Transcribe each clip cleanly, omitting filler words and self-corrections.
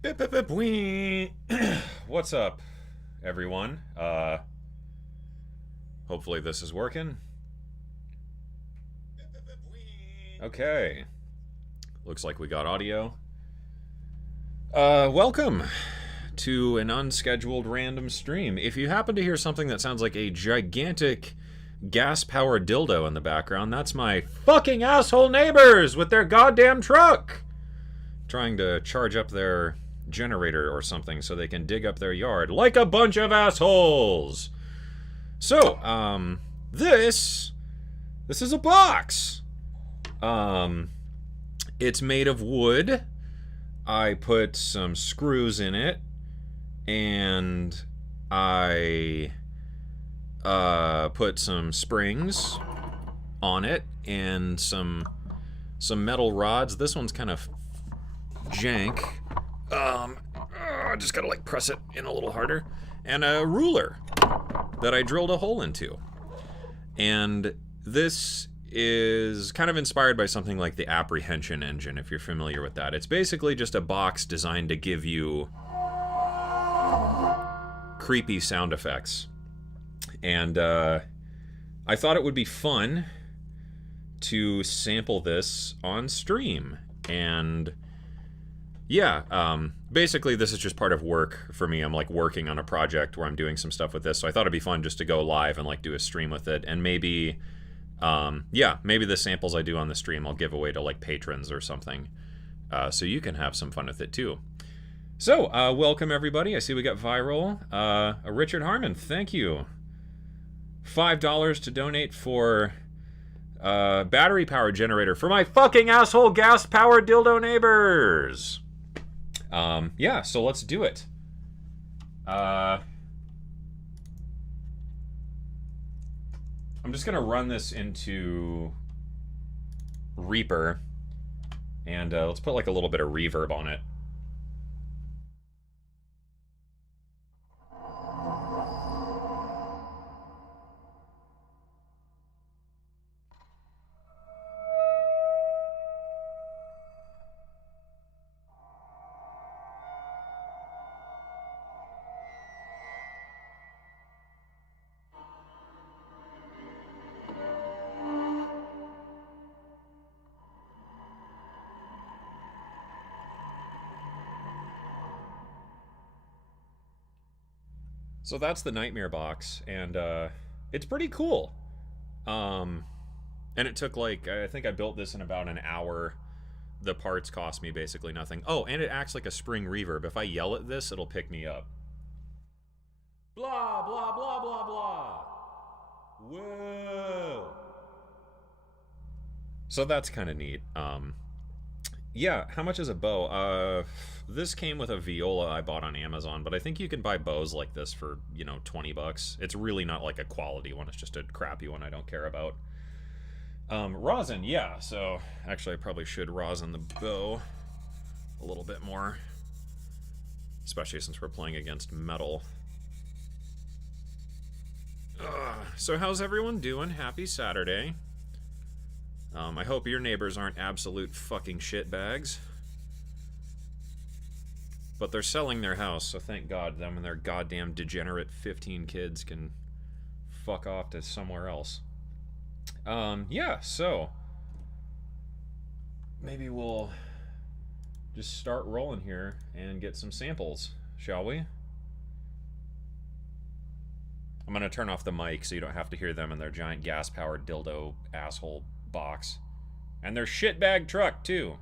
Bip, bip, bip, wee. What's up, everyone? Hopefully this is working. Okay. Looks like we got audio. Welcome to an unscheduled random stream. If you happen to hear something that sounds like a gigantic gas-powered dildo in the background, that's my fucking asshole neighbors with their goddamn truck trying to charge up their generator or something so they can dig up their yard like a bunch of assholes. So, this is a box. It's made of wood. I put some screws in it, and I put some springs on it and some metal rods. This one's kind of jank. I just gotta like press it in a little harder. And a ruler that I drilled a hole into. And this is kind of inspired by something like the apprehension engine, if you're familiar with that. It's basically just a box designed to give you creepy sound effects. And I thought it would be fun to sample this on stream. And yeah, basically this is just part of work for me. I'm like working on a project where I'm doing some stuff with this, so I thought it'd be fun just to go live and like do a stream with it, and maybe, maybe the samples I do on the stream I'll give away to like patrons or something, so you can have some fun with it too. So, welcome everybody. I see we got Viral. Richard Harmon, thank you. $5 to donate for battery powered generator for my fucking asshole gas powered dildo neighbors. Yeah, so let's do it. I'm just gonna run this into Reaper, and let's put like a little bit of reverb on it. So that's the Nightmare box, and it's pretty cool. And it took like, I think I built this in about an hour. The parts cost me basically nothing. Oh, and it acts like a spring reverb. If I yell at this, it'll pick me up. Blah, blah, blah, blah, blah. Whoa. So that's kind of neat. Yeah, how much is a bow? This came with a viola I bought on Amazon, but I think you can buy bows like this for, you know, 20 bucks. It's really not like a quality one, it's just a crappy one I don't care about. Rosin, yeah, so actually I probably should rosin the bow a little bit more, especially since we're playing against metal. So how's everyone doing? Happy Saturday. I hope your neighbors aren't absolute fucking shitbags. But they're selling their house, so thank God them and their goddamn degenerate 15 kids can fuck off to somewhere else. Yeah, so maybe we'll just start rolling here and get some samples, shall we? I'm gonna turn off the mic so you don't have to hear them in their giant gas-powered dildo asshole box. And their shitbag truck, too.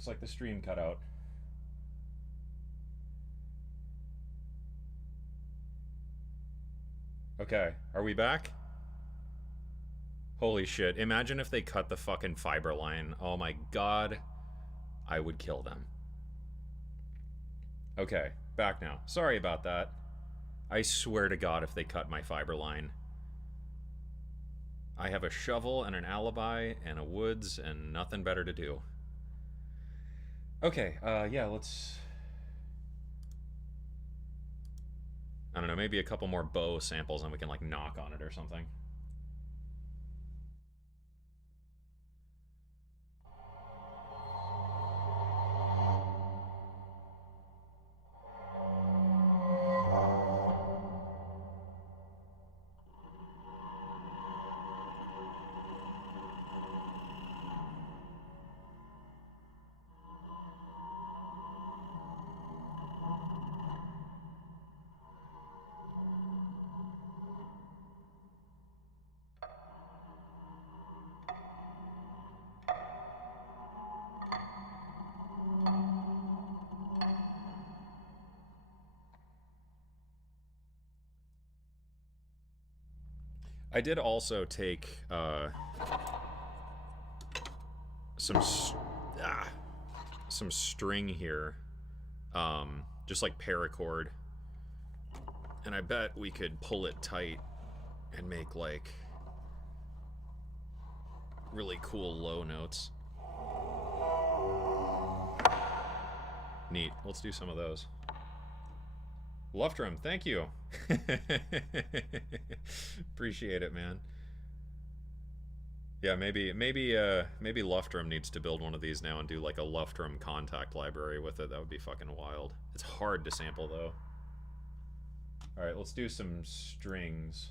Looks like the stream cut out. Okay, are we back? Holy shit, imagine if they cut the fucking fiber line. Oh my god, I would kill them. Okay, back now. Sorry about that. I swear to god if they cut my fiber line. I have a shovel and an alibi and a woods and nothing better to do. Okay, yeah, let's... I don't know, maybe a couple more bow samples and we can, like, knock on it or something. I did also take some string here, just like paracord, and I bet we could pull it tight and make like really cool low notes. Neat. Let's do some of those. Luftrum, thank you. Appreciate it, man. Yeah, maybe Luftrum needs to build one of these now and do like a Luftrum contact library with it. That would be fucking wild. It's hard to sample though. All right, let's do some strings.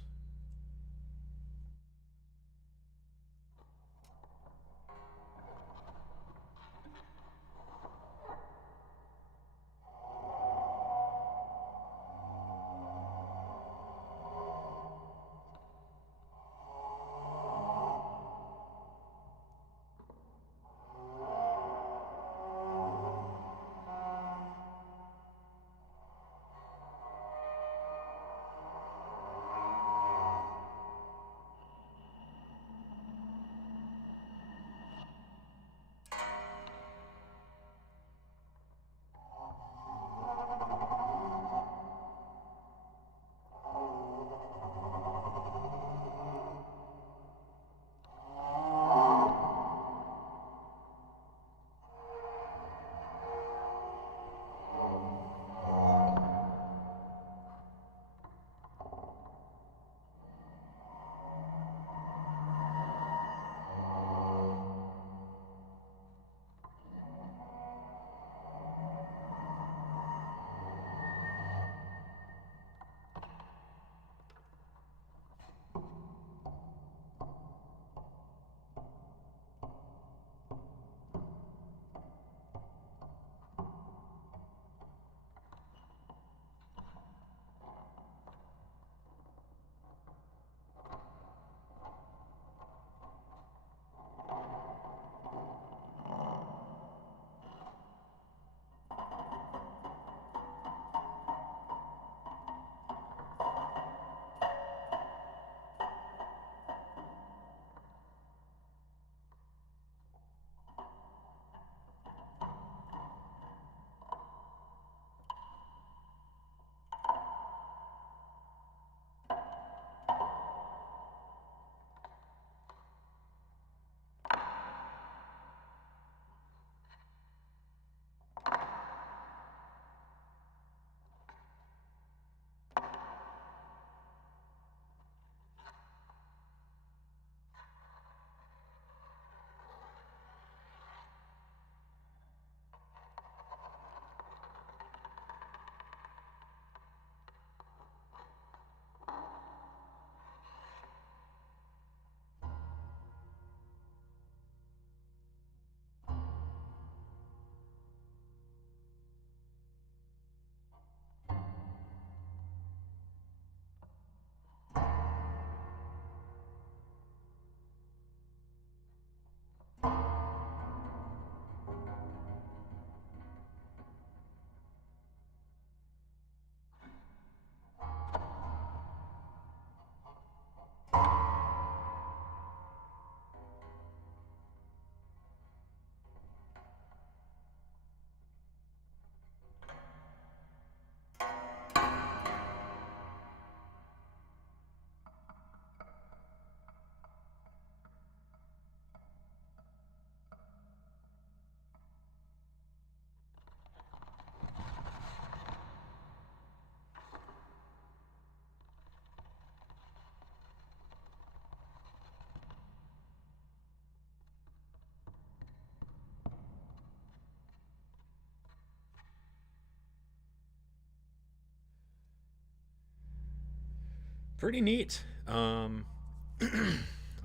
Pretty neat. I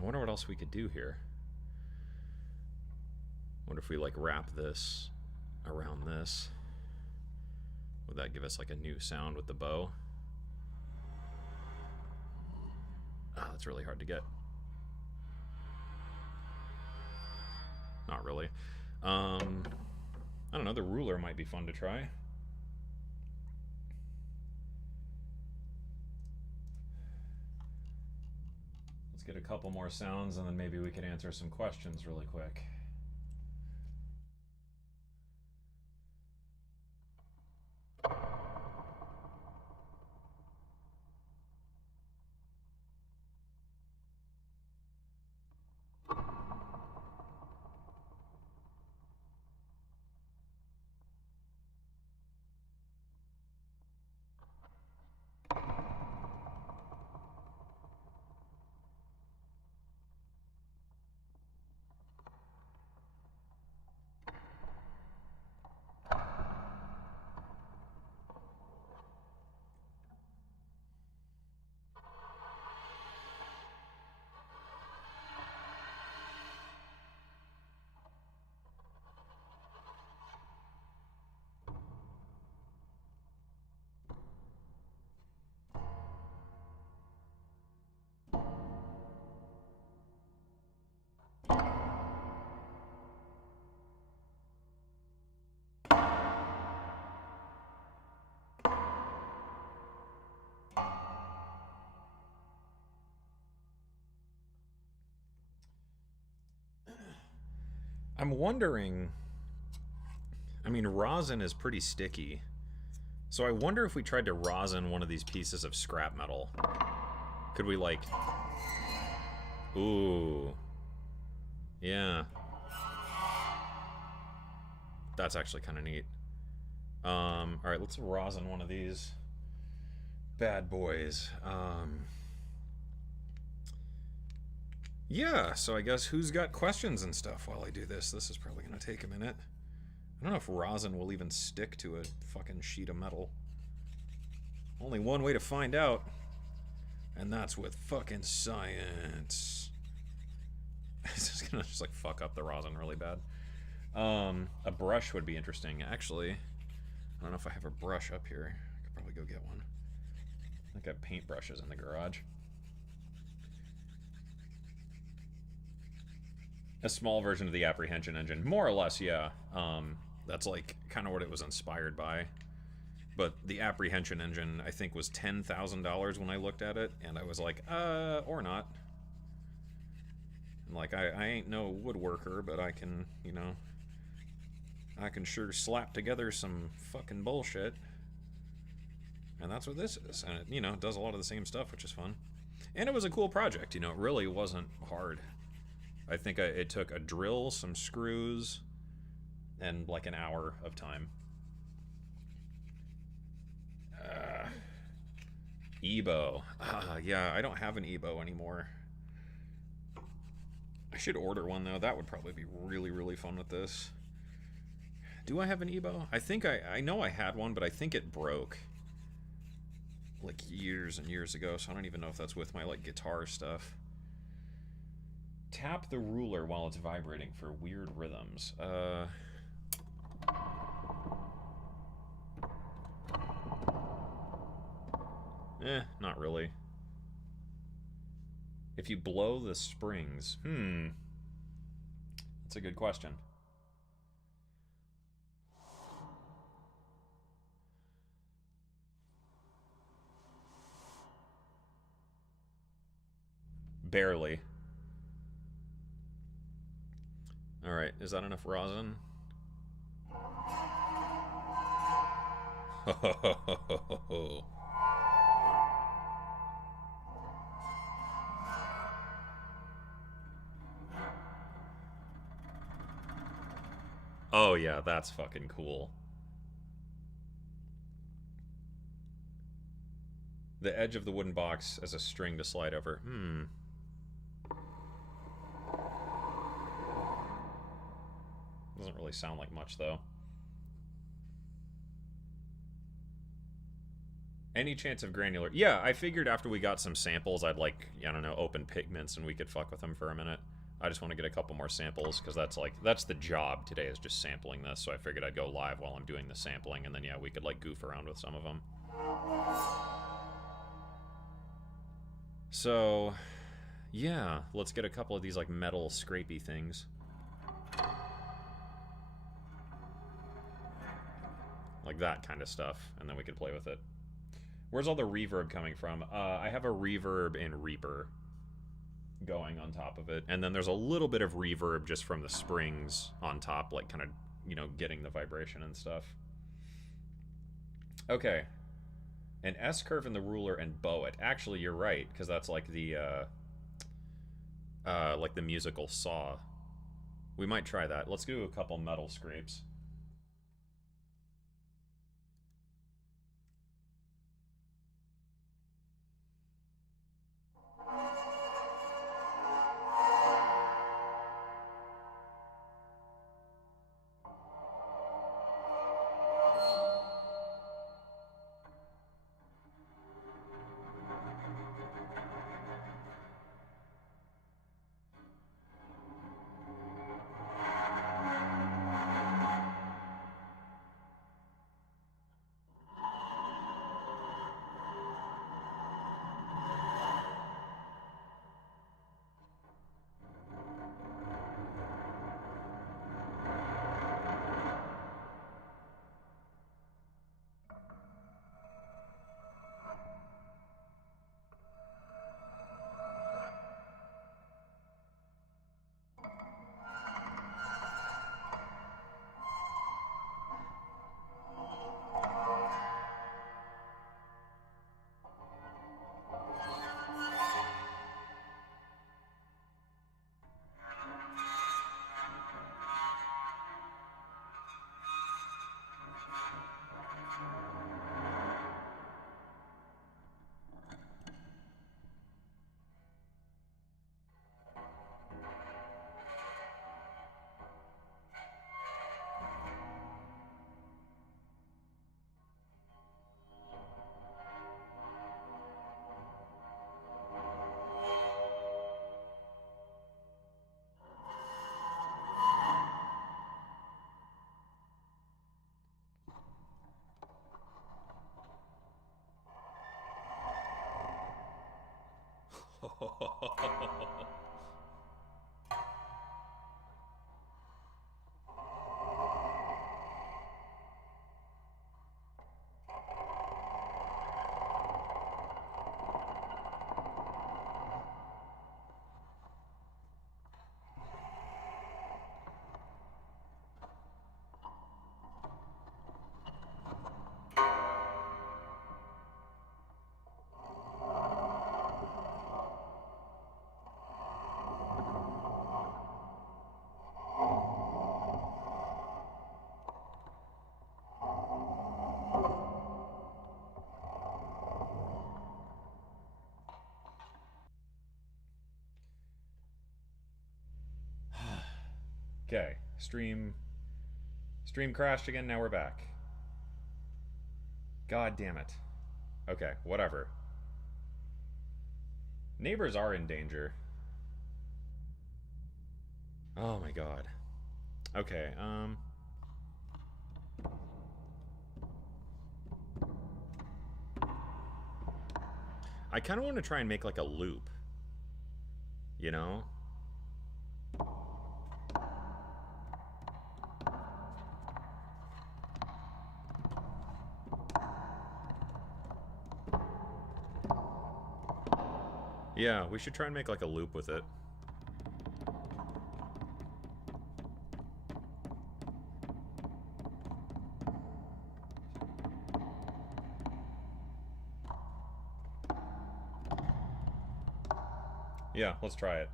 wonder what else we could do here. What if we like wrap this around this? Would that give us like a new sound with the bow? Ah, that's really hard to get. Not really. I don't know, the ruler might be fun to try. Let's get a couple more sounds and then maybe we could answer some questions really quick. I'm wondering, I mean, rosin is pretty sticky. So I wonder if we tried to rosin one of these pieces of scrap metal. Could we like... Ooh. Yeah. That's actually kind of neat. Alright, let's rosin one of these bad boys. Yeah, so I guess who's got questions and stuff while I do this? This is probably going to take a minute. I don't know if rosin will even stick to a fucking sheet of metal. Only one way to find out, and that's with fucking science. It's just gonna like fuck up the rosin really bad. A brush would be interesting, actually. I don't know if I have a brush up here. I could probably go get one. I think I have paintbrushes in the garage. A small version of the apprehension engine, more or less, yeah. That's like kind of what it was inspired by. But the apprehension engine, I think, was $10,000 when I looked at it, and I was like, or not. And like, I ain't no woodworker, but I can, you know, I can sure slap together some fucking bullshit. And that's what this is. And it, you know, it does a lot of the same stuff, which is fun. And it was a cool project, you know, it really wasn't hard. I think it took a drill, some screws, and like an hour of time. Ebo. Yeah, I don't have an Ebo anymore. I should order one, though. That would probably be really, really fun with this. Do I have an Ebo? I think I know I had one, but I think it broke. Like years and years ago, so I don't even know if that's with my like guitar stuff. Tap the ruler while it's vibrating for weird rhythms. Not really. If you blow the springs, that's a good question. Barely. Alright, is that enough rosin? Oh yeah, that's fucking cool. The edge of the wooden box as a string to slide over. Doesn't really sound like much, though. Any chance of granular? Yeah, I figured after we got some samples, I'd like, I don't know, open Pigments and we could fuck with them for a minute. I just want to get a couple more samples, because that's the job today, is just sampling this, so I figured I'd go live while I'm doing the sampling, and then, yeah, we could, like, goof around with some of them. So, yeah, let's get a couple of these, like, metal scrapey things. Like that kind of stuff, and then we could play with it. Where's all the reverb coming from? I have a reverb in Reaper going on top of it, and then there's a little bit of reverb just from the springs on top, like kind of, you know, getting the vibration and stuff. Okay. An S-curve in the ruler and bow it. Actually, you're right, because that's like the musical saw. We might try that. Let's do a couple metal scrapes. Okay, stream crashed again, now we're back. God damn it. Okay, whatever. Neighbors are in danger. Oh my god. Okay, I kind of want to try and make like a loop. You know? Yeah, we should try and make like a loop with it. Yeah, let's try it.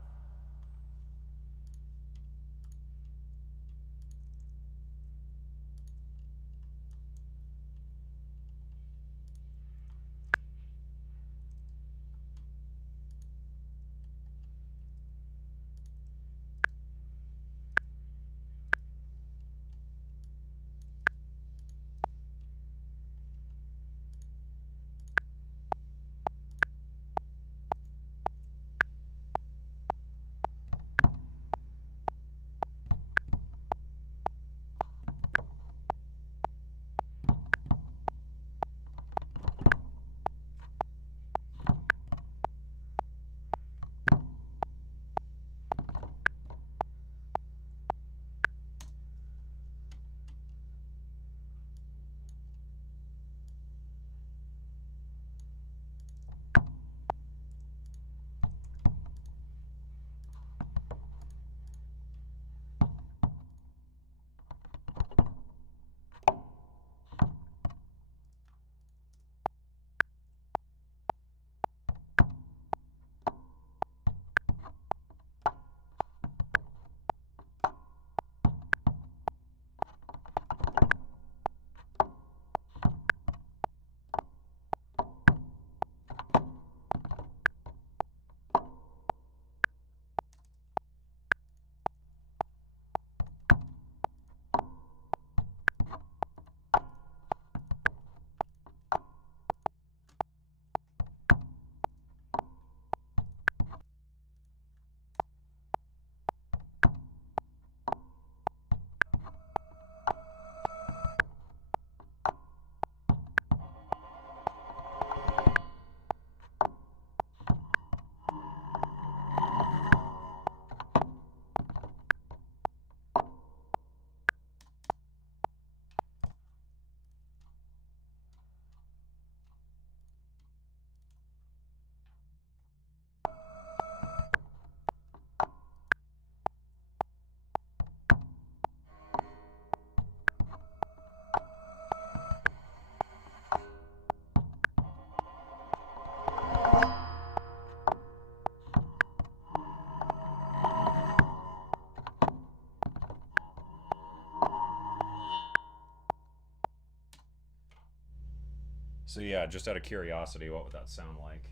So yeah, just out of curiosity, what would that sound like?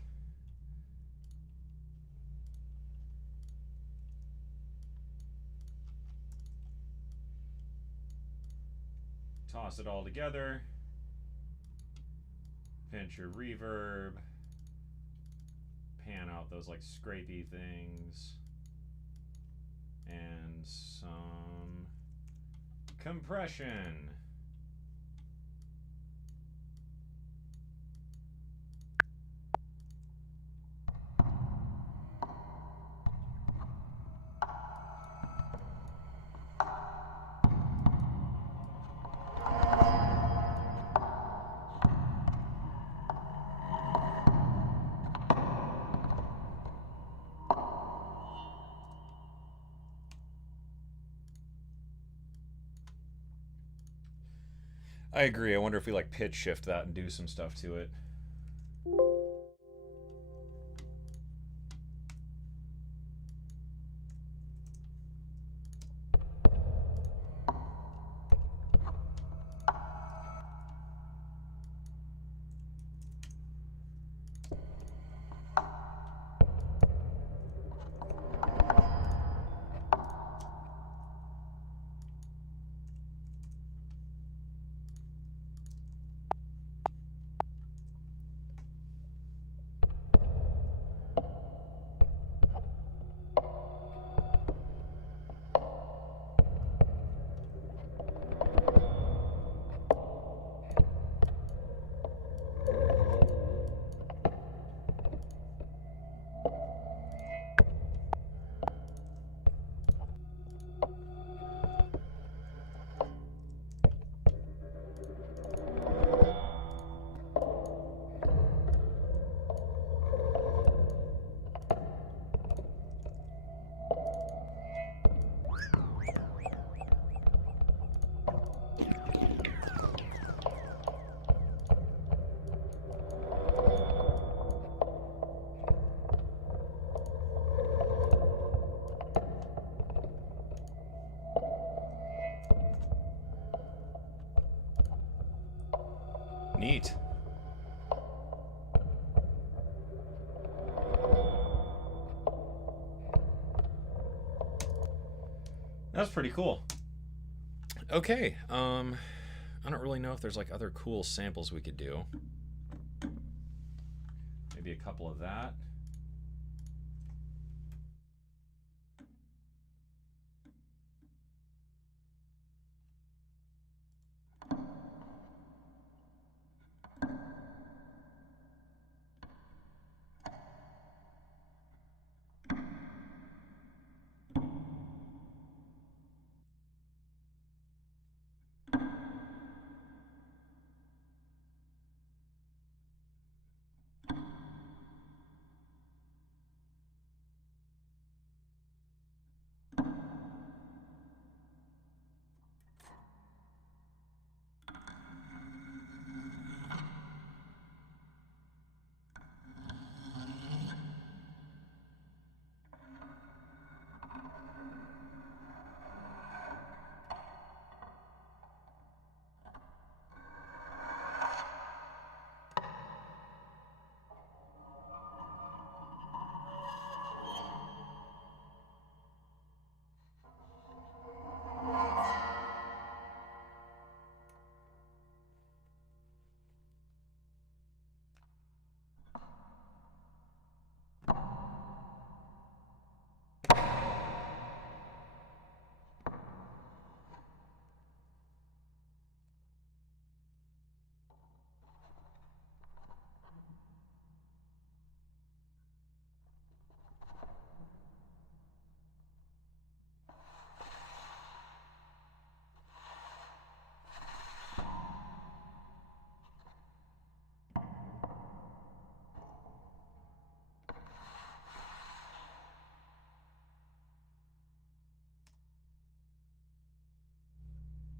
Toss it all together. Pinch your reverb. Pan out those like scrapey things. And some compression. I agree. I wonder if we like pitch shift that and do some stuff to it. Neat. That's pretty cool. Okay, I don't really know if there's like other cool samples we could do. Maybe a couple of that.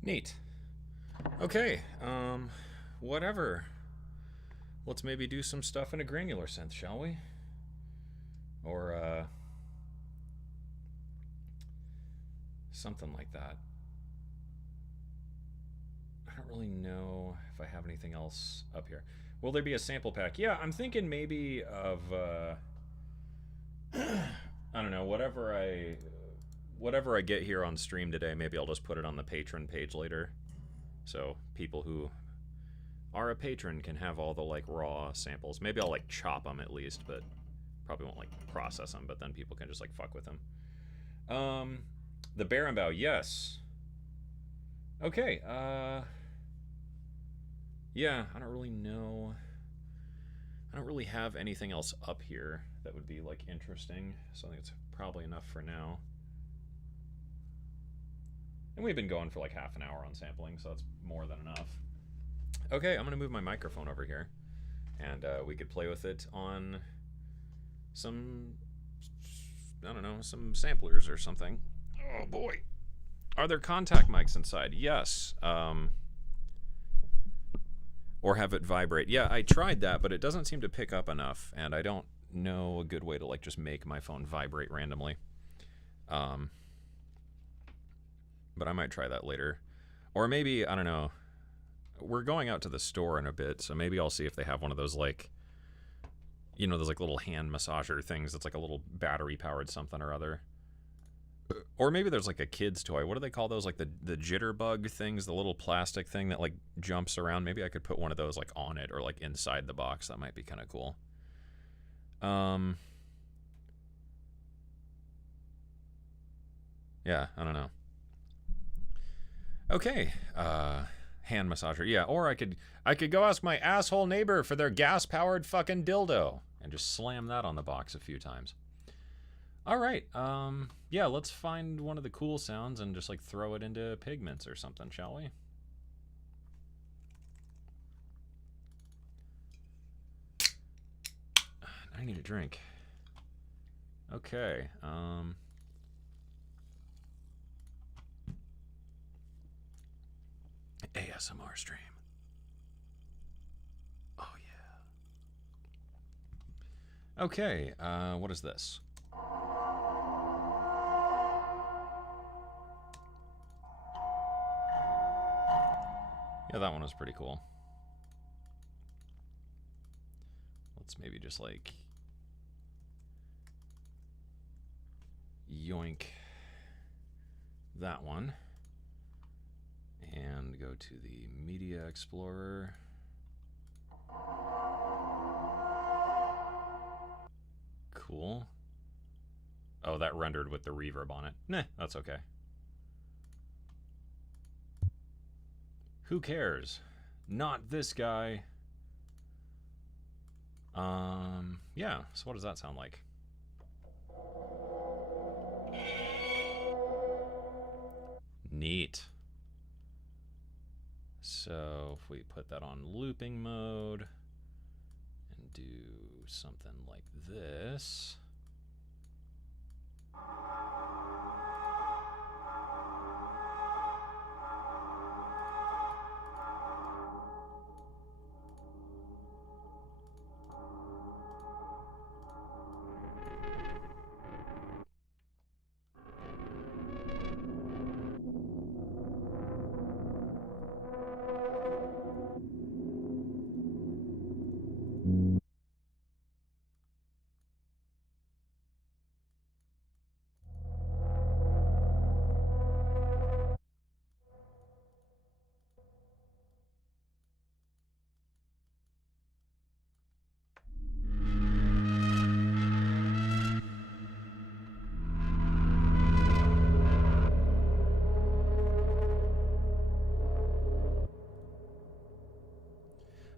Neat. Okay, whatever. Let's maybe do some stuff in a granular synth, shall we? Or, something like that. I don't really know if I have anything else up here. Will there be a sample pack? Yeah, I'm thinking maybe of I don't know, whatever I get here on stream today, maybe I'll just put it on the patron page later. So people who are a patron can have all the like raw samples. Maybe I'll like chop them at least, but probably won't like process them, but then people can just like fuck with them. The Barenbow, yes. Okay, yeah, I don't really know. I don't really have anything else up here that would be like interesting, so I think it's probably enough for now. And we've been going for like half an hour on sampling, so that's more than enough. Okay, I'm gonna move my microphone over here, and we could play with it on some, I don't know, some samplers or something. Oh boy. Are there contact mics inside? Yes. Or have it vibrate. Yeah, I tried that, but it doesn't seem to pick up enough, and I don't know a good way to like just make my phone vibrate randomly. But I might try that later. Or maybe, I don't know, we're going out to the store in a bit, so maybe I'll see if they have one of those like, you know, those like little hand massager things that's like a little battery powered something or other. Or maybe there's like a kid's toy. What do they call those? Like the jitterbug things, the little plastic thing that like jumps around. Maybe I could put one of those like on it or like inside the box. That might be kind of cool. Yeah, I don't know. Okay, hand massager. Yeah, or I could go ask my asshole neighbor for their gas-powered fucking dildo and just slam that on the box a few times. All right, yeah, let's find one of the cool sounds and just like throw it into Pigments or something, shall we? I need a drink. Okay, ASMR stream. Oh yeah. Okay, what is this? Yeah, that one was pretty cool. Let's maybe just like yoink that one and go to the Media Explorer. Cool. Oh, that rendered with the reverb on it. Nah, that's okay. Who cares? Not this guy. Yeah, so what does that sound like? Neat. So if we put that on looping mode and do something like this.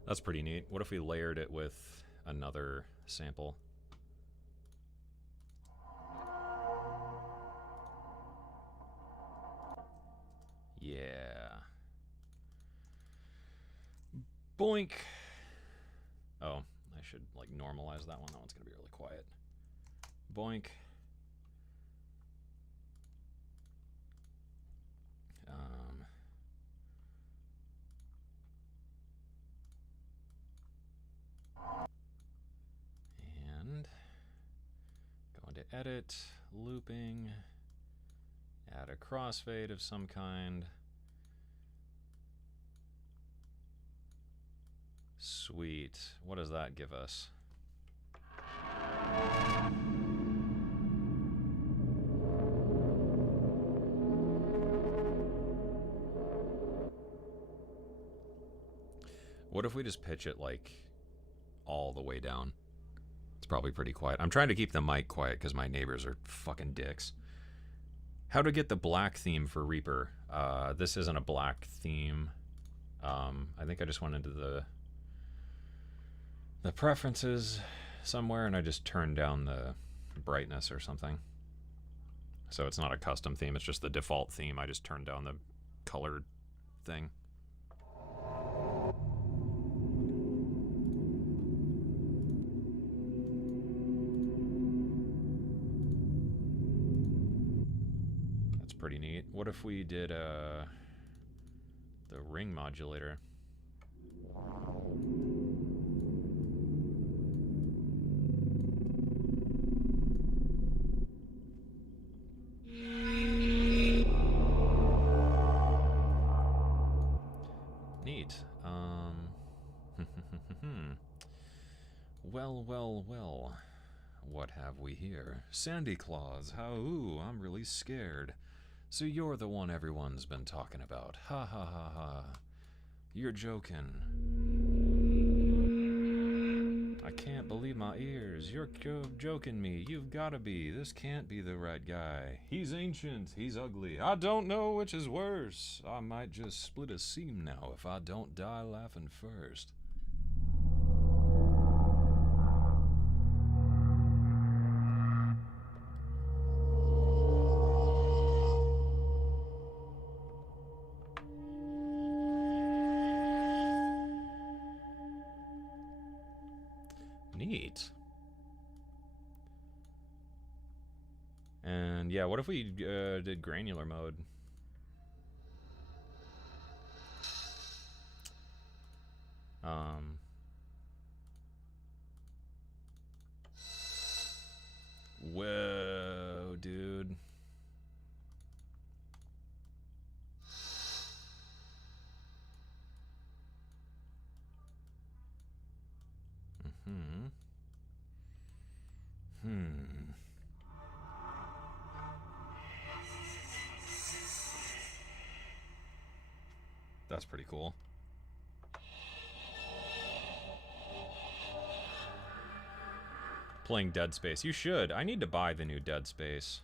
That's pretty neat. What if we layered it with another sample? Yeah. Boink. Oh, I should like normalize that one. That one's gonna be really quiet. Boink. And go into edit, looping, add a crossfade of some kind. Sweet. What does that give us? What if we just pitch it like all the way down? It's probably pretty quiet. I'm trying to keep the mic quiet because my neighbors are fucking dicks. How to get the black theme for Reaper. This isn't a black theme. I think I just went into the preferences somewhere and I just turned down the brightness or something. So it's not a custom theme, it's just the default theme. I just turned down the colored thing. That's pretty neat. What if we did the ring modulator? Neat. Well. What have we here? Sandy Claus. How? Ooh, I'm really scared. So you're the one everyone's been talking about. Ha ha ha ha. You're joking. I can't believe my ears. You're joking me. You've gotta be. This can't be the right guy. He's ancient. He's ugly. I don't know which is worse. I might just split a seam now if I don't die laughing first. Neat. And yeah, what if we did granular mode? Whoa, dude. That's pretty cool. Playing Dead Space. You should. I need to buy the new Dead Space.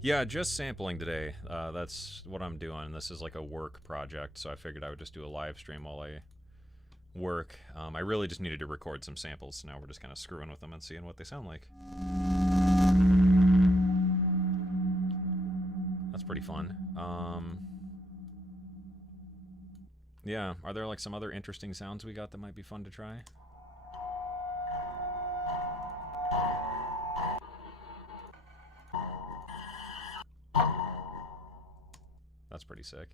Yeah, just sampling today. That's what I'm doing. This is like a work project, so I figured I would just do a live stream while I work. I really just needed to record some samples, so now we're just kind of screwing with them and seeing what they sound like. That's pretty fun. Yeah, are there like some other interesting sounds we got that might be fun to try? That's pretty sick.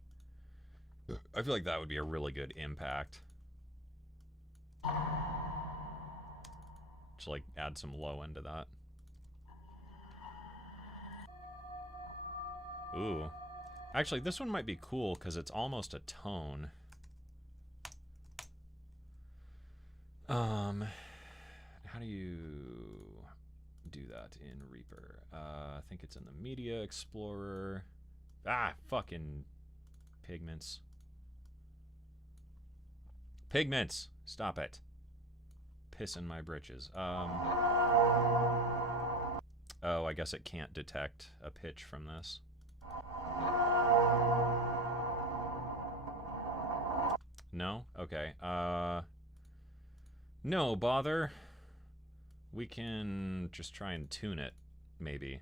I feel like that would be a really good impact. Just like add some low end to that. Ooh. Actually, this one might be cool because it's almost a tone. How do you do that in Reaper? I think it's in the Media Explorer. Ah, fucking Pigments. Pigments! Stop it. Pissing my britches. Oh, I guess it can't detect a pitch from this. No? Okay. No bother. We can just try and tune it, maybe.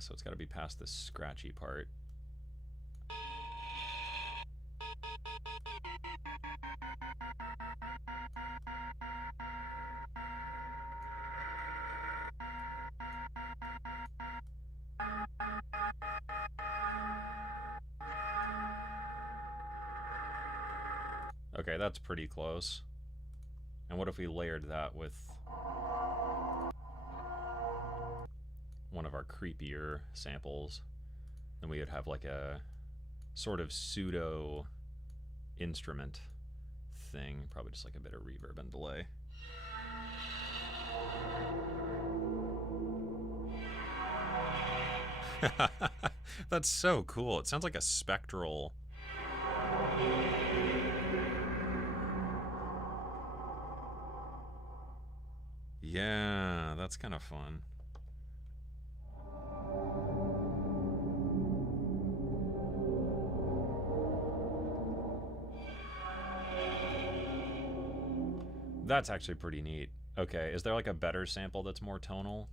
So it's got to be past the scratchy part. Okay, that's pretty close. And what if we layered that with one of our creepier samples? Then we would have like a sort of pseudo instrument thing. Probably just like a bit of reverb and delay. That's so cool. It sounds like a spectral... Yeah, that's kind of fun. That's actually pretty neat. Okay, is there like a better sample that's more tonal?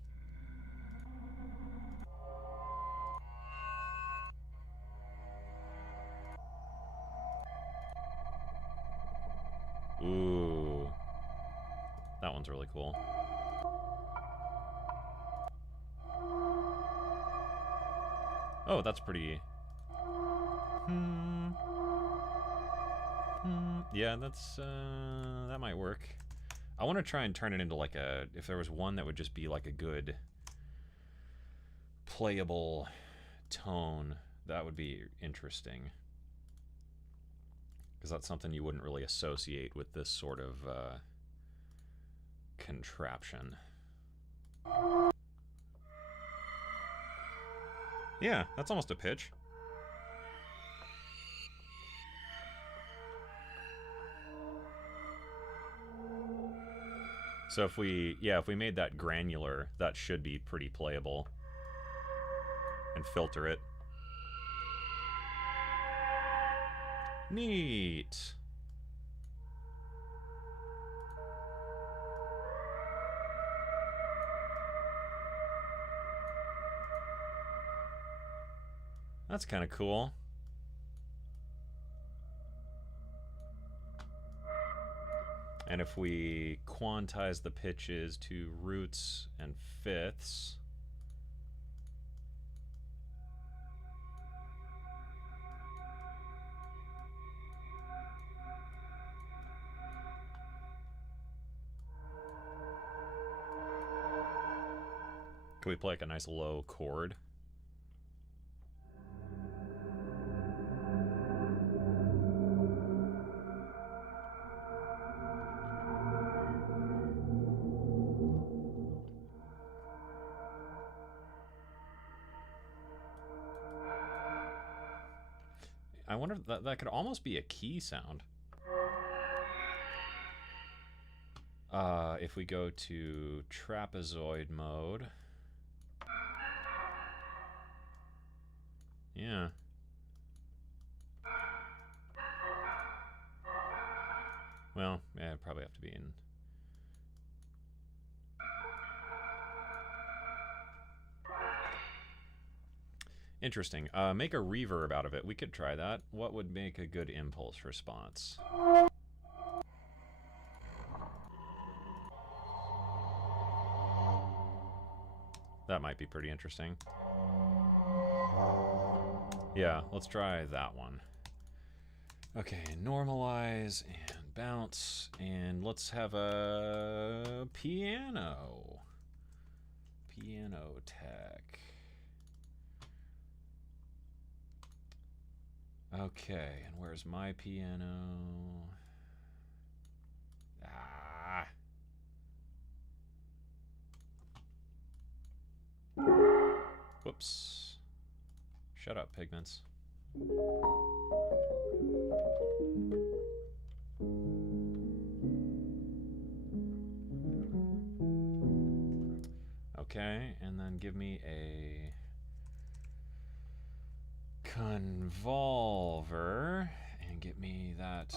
Ooh. That one's really cool. Oh, that's pretty... Yeah, that's... that might work. I want to try and turn it into like a... If there was one that would just be like a good playable tone, that would be interesting. Because that's something you wouldn't really associate with this sort of contraption. Yeah, that's almost a pitch. So if we, if we made that granular, that should be pretty playable. And filter it. Neat. That's kind of cool. And if we quantize the pitches to roots and fifths, can we play like a nice low chord? I wonder if that could almost be a key sound. If we go to trapezoid mode. Yeah. Well, yeah, it'd probably have to be in... Interesting. Make a reverb out of it. We could try that. What would make a good impulse response? That might be pretty interesting. Yeah, let's try that one. Okay, normalize and bounce, and let's have a piano. Piano tech. Okay, and where's my piano? Ah. Whoops. Shut up, Pigments. Okay, and then give me a convolver and get me that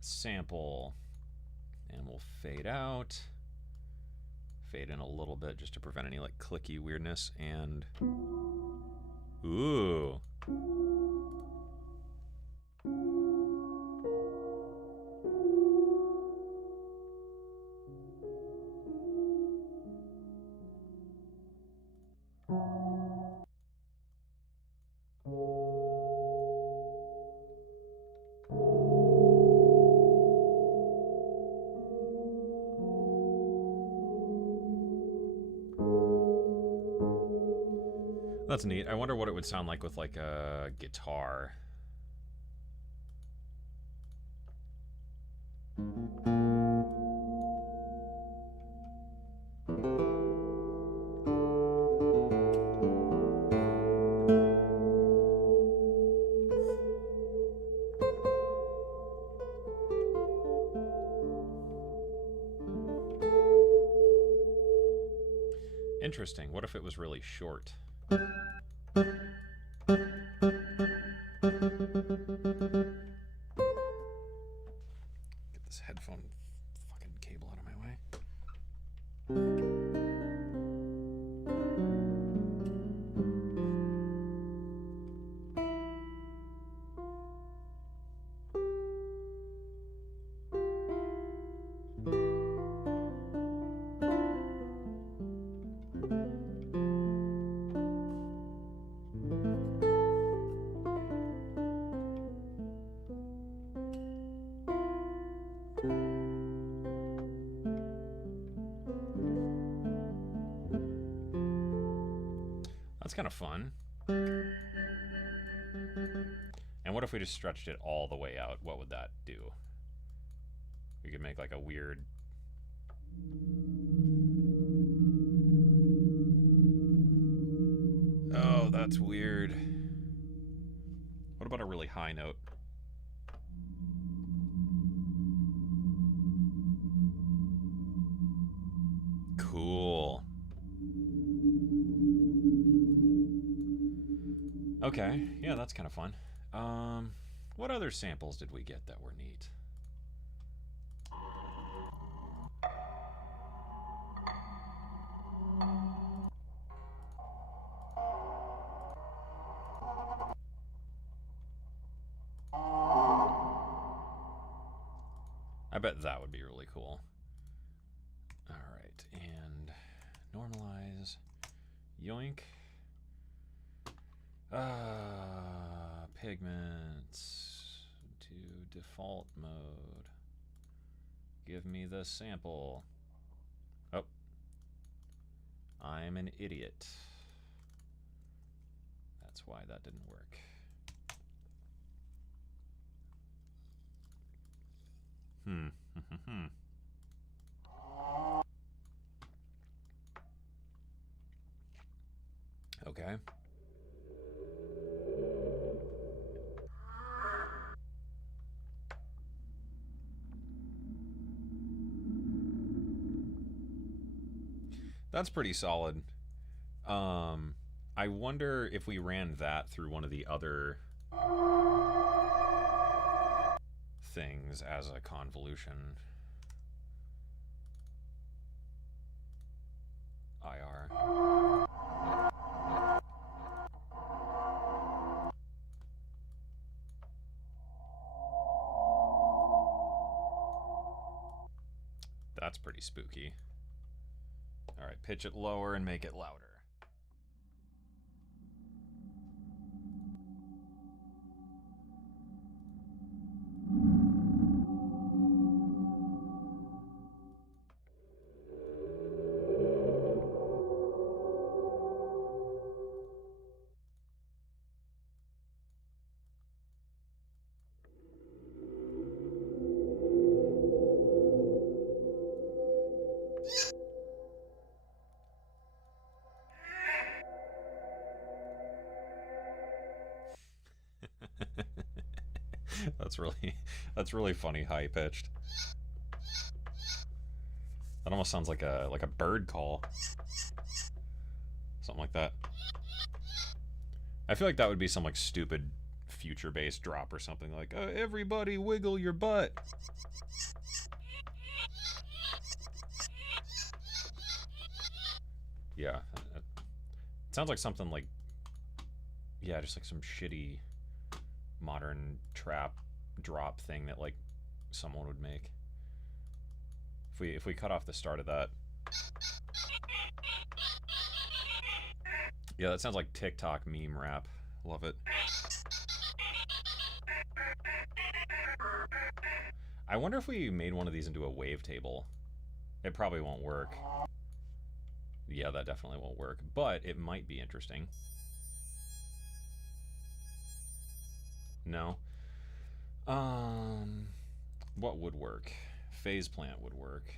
sample. And we'll fade out. Fade in a little bit just to prevent any like clicky weirdness. And ooh. That's neat. I wonder what it would sound like with, like, a guitar. Interesting. What if it was really short? Get this headphone fucking cable out of my way. That's kind of fun. And what if we just stretched it all the way out? What would that do? We could make like a weird... Oh, that's weird. What about a really high note? Cool. Okay, yeah, that's kind of fun. What other samples did we get that were neat? I bet that would be really cool. Alright, and normalize. Yoink. Pigments to default mode. Give me the sample. Oh. I'm an idiot. That's why that didn't work. Okay. That's pretty solid. I wonder if we ran that through one of the other things as a convolution. IR. That's pretty spooky. All right, pitch it lower and make it louder. That's really funny, high pitched. That almost sounds like a bird call. Something like that. I feel like that would be some like stupid future based drop or something like, everybody wiggle your butt. Yeah. It sounds like something like, yeah, just like some shitty modern trap drop thing that like someone would make. If we cut off the start of that. Yeah, that sounds like TikTok meme rap. Love it. I wonder if we made one of these into a wavetable. It probably won't work. Yeah, that definitely won't work, but it might be interesting. No. What would work? Phase plant would work.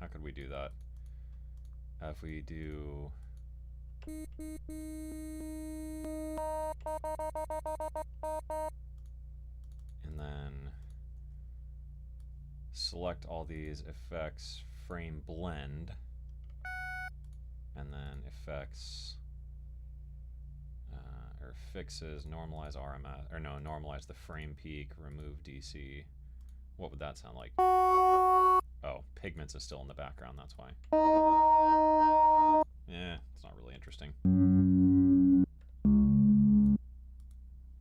How could we do that? If we do... and then select all these effects, frame blend, and then effects, or fixes, normalize RMS, or no, normalize the frame peak, remove DC. What would that sound like? Oh, Pigments is still in the background, that's why. Yeah, it's not really interesting.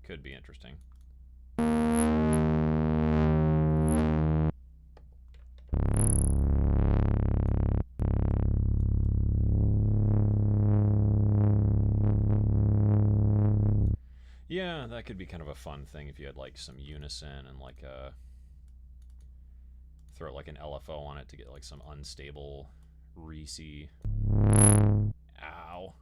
Could be interesting. Yeah, that could be kind of a fun thing if you had like some unison and like throw like an LFO on it to get like some unstable Reese. Ow.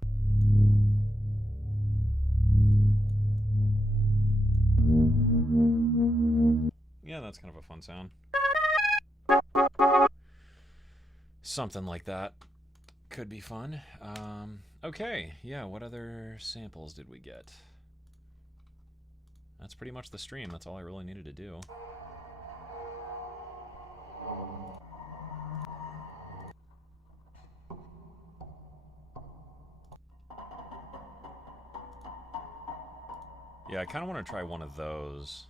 Yeah, that's kind of a fun sound. Something like that could be fun. Okay, yeah, what other samples did we get? That's pretty much the stream. That's all I really needed to do. Yeah, I kind of want to try one of those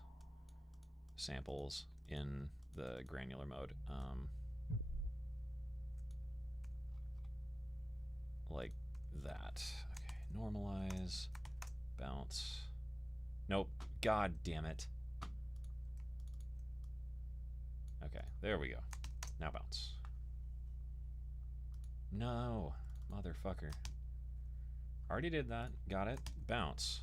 samples in the granular mode. Like that. Okay, normalize, bounce. Nope, god damn it. Okay, there we go. Now bounce. No, motherfucker. Already did that, got it. Bounce.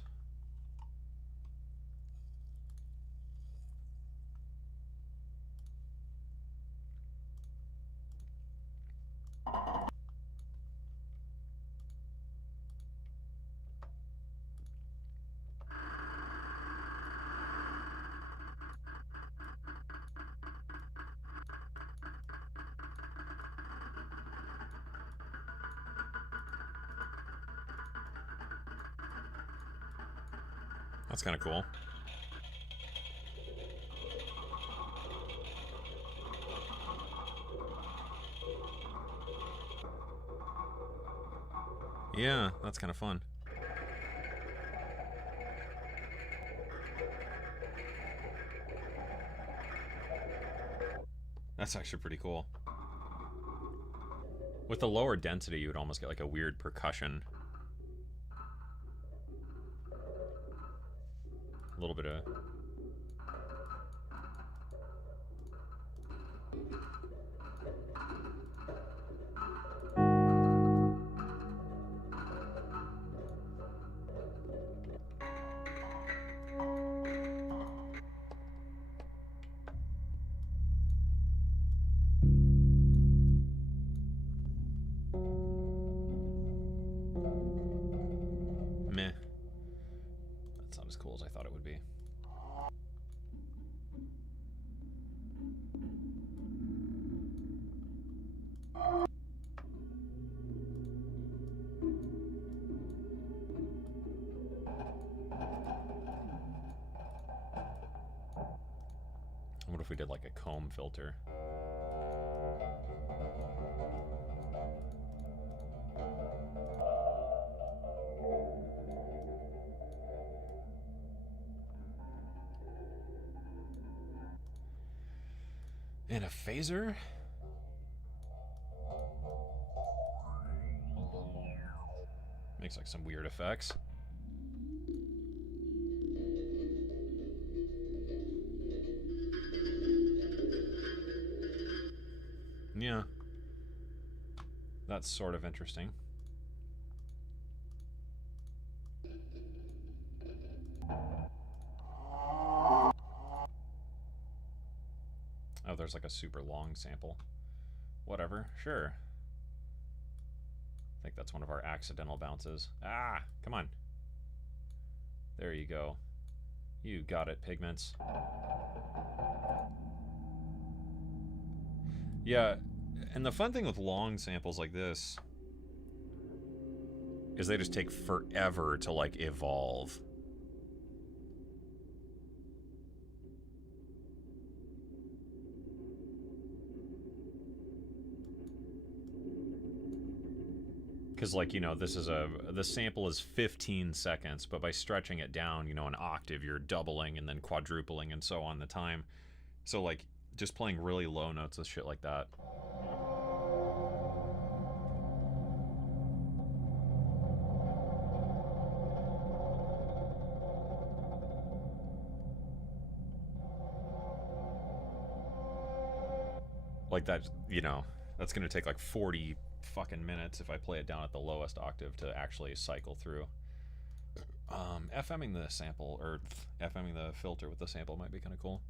That's kind of cool. Yeah, that's kind of fun. That's actually pretty cool. With the lower density, you would almost get like a weird percussion. A little bit of... meh. That's not as cool as I thought it would be. What if we did like a comb filter? And a phaser? Makes like some weird effects. Yeah. That's sort of interesting. there's like a super long sample. Whatever, sure. I think that's one of our accidental bounces. Ah, come on. There you go. You got it, Pigments. Yeah, and the fun thing with long samples like this is they just take forever to, like, evolve. Because, like, you know, the sample is 15 seconds, but by stretching it down, you know, an octave, you're doubling and then quadrupling and so on the time. So, like, just playing really low notes with shit like that. Like that, you know, that's going to take like 40 fucking minutes if I play it down at the lowest octave to actually cycle through. FMing the sample, or FMing the filter with the sample might be kind of cool.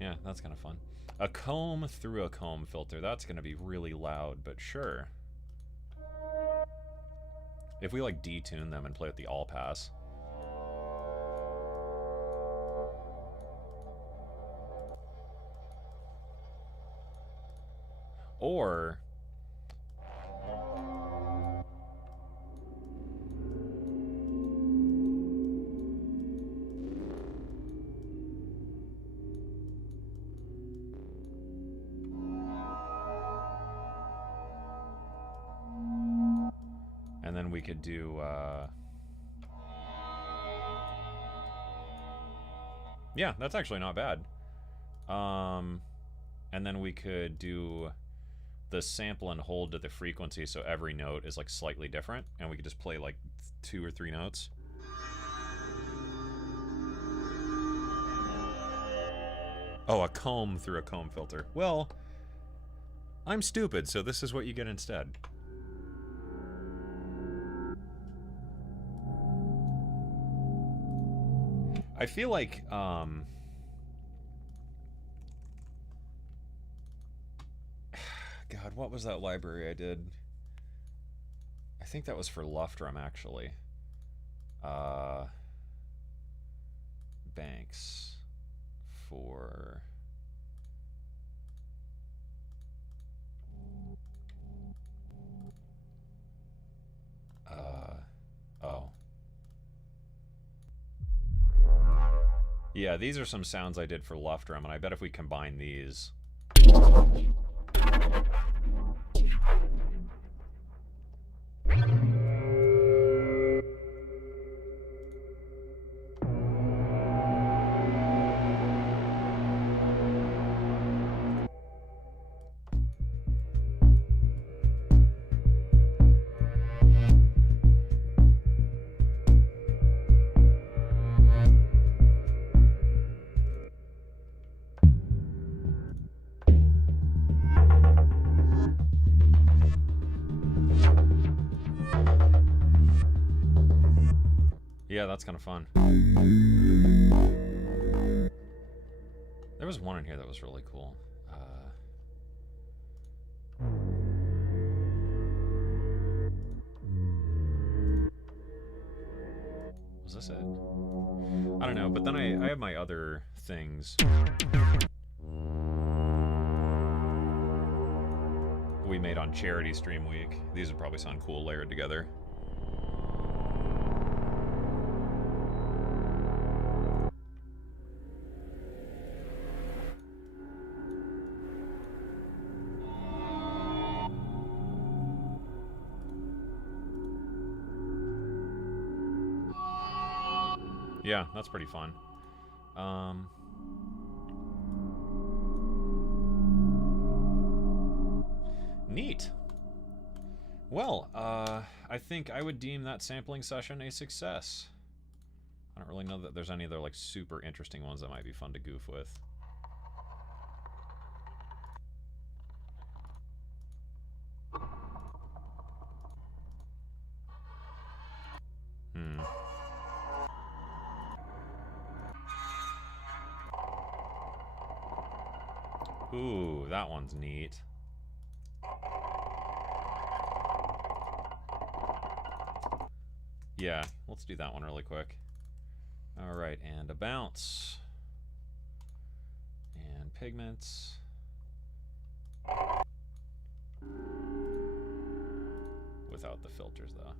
Yeah, that's kind of fun. A comb through a comb filter. That's going to be really loud, but sure. If we, like, detune them and play with the all pass. Or... and then we could do, yeah, that's actually not bad. And then we could do the sample and hold to the frequency so every note is, like, slightly different, and we could just play, like, 2 or 3 notes. Oh, a comb through a comb filter. Well, I'm stupid, so this is what you get instead. I feel like, God, what was that library I did? I think that was for Luftrum, actually. Banks for... oh. Yeah, these are some sounds I did for Luftrum, and I bet if we combine these... Yeah, that's kind of fun. There was one in here that was really cool. Was this it? I don't know, but then I have my other things. We made on Charity Stream Week. These would probably sound cool layered together. Yeah, that's pretty fun. Neat. Well, I think I would deem that sampling session a success. I don't really know that there's any other, like, super interesting ones that might be fun to goof with. Ooh, that one's neat. Yeah, let's do that one really quick. Alright, and a bounce. And pigments. Without the filters, though.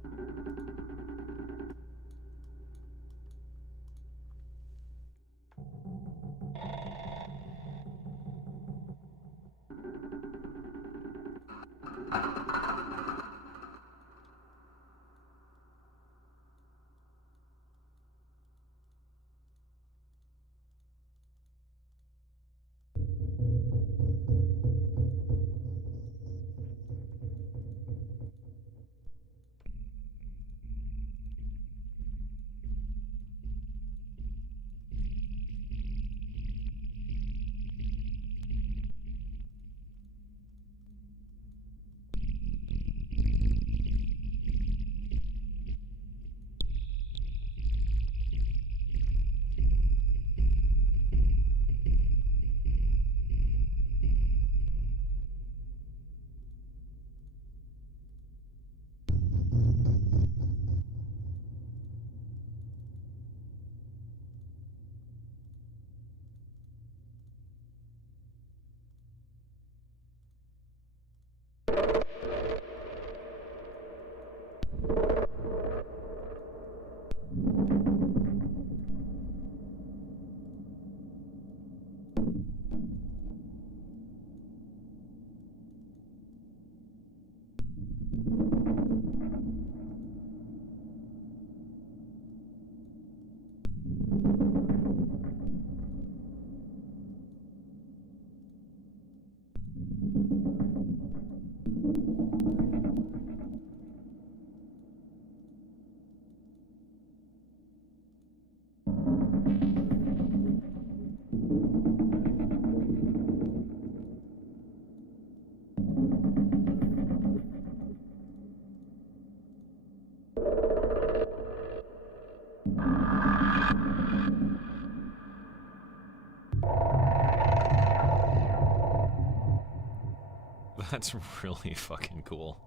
That's really fucking cool.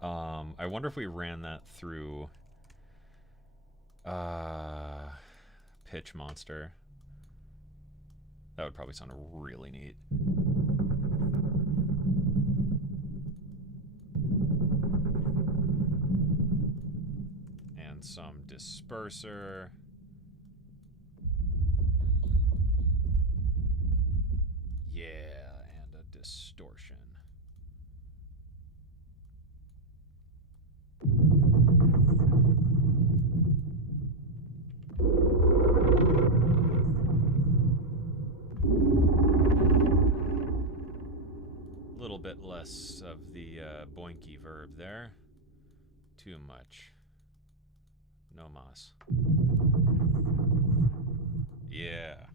I wonder if we ran that through Pitch Monster. That would probably sound really neat. And some disperser. Yeah, and a distortion. A little bit less of the boinky verb there. Too much. No mas. Yeah.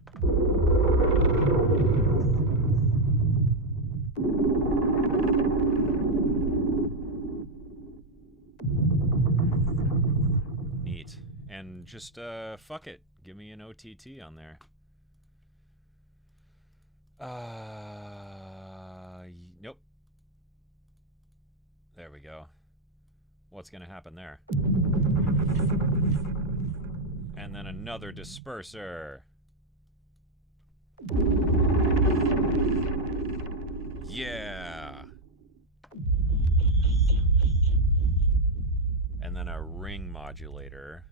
Neat. And just, fuck it. Give me an OTT on there. Nope. There we go. What's gonna happen there? And then another disperser. Yeah. And then a ring modulator.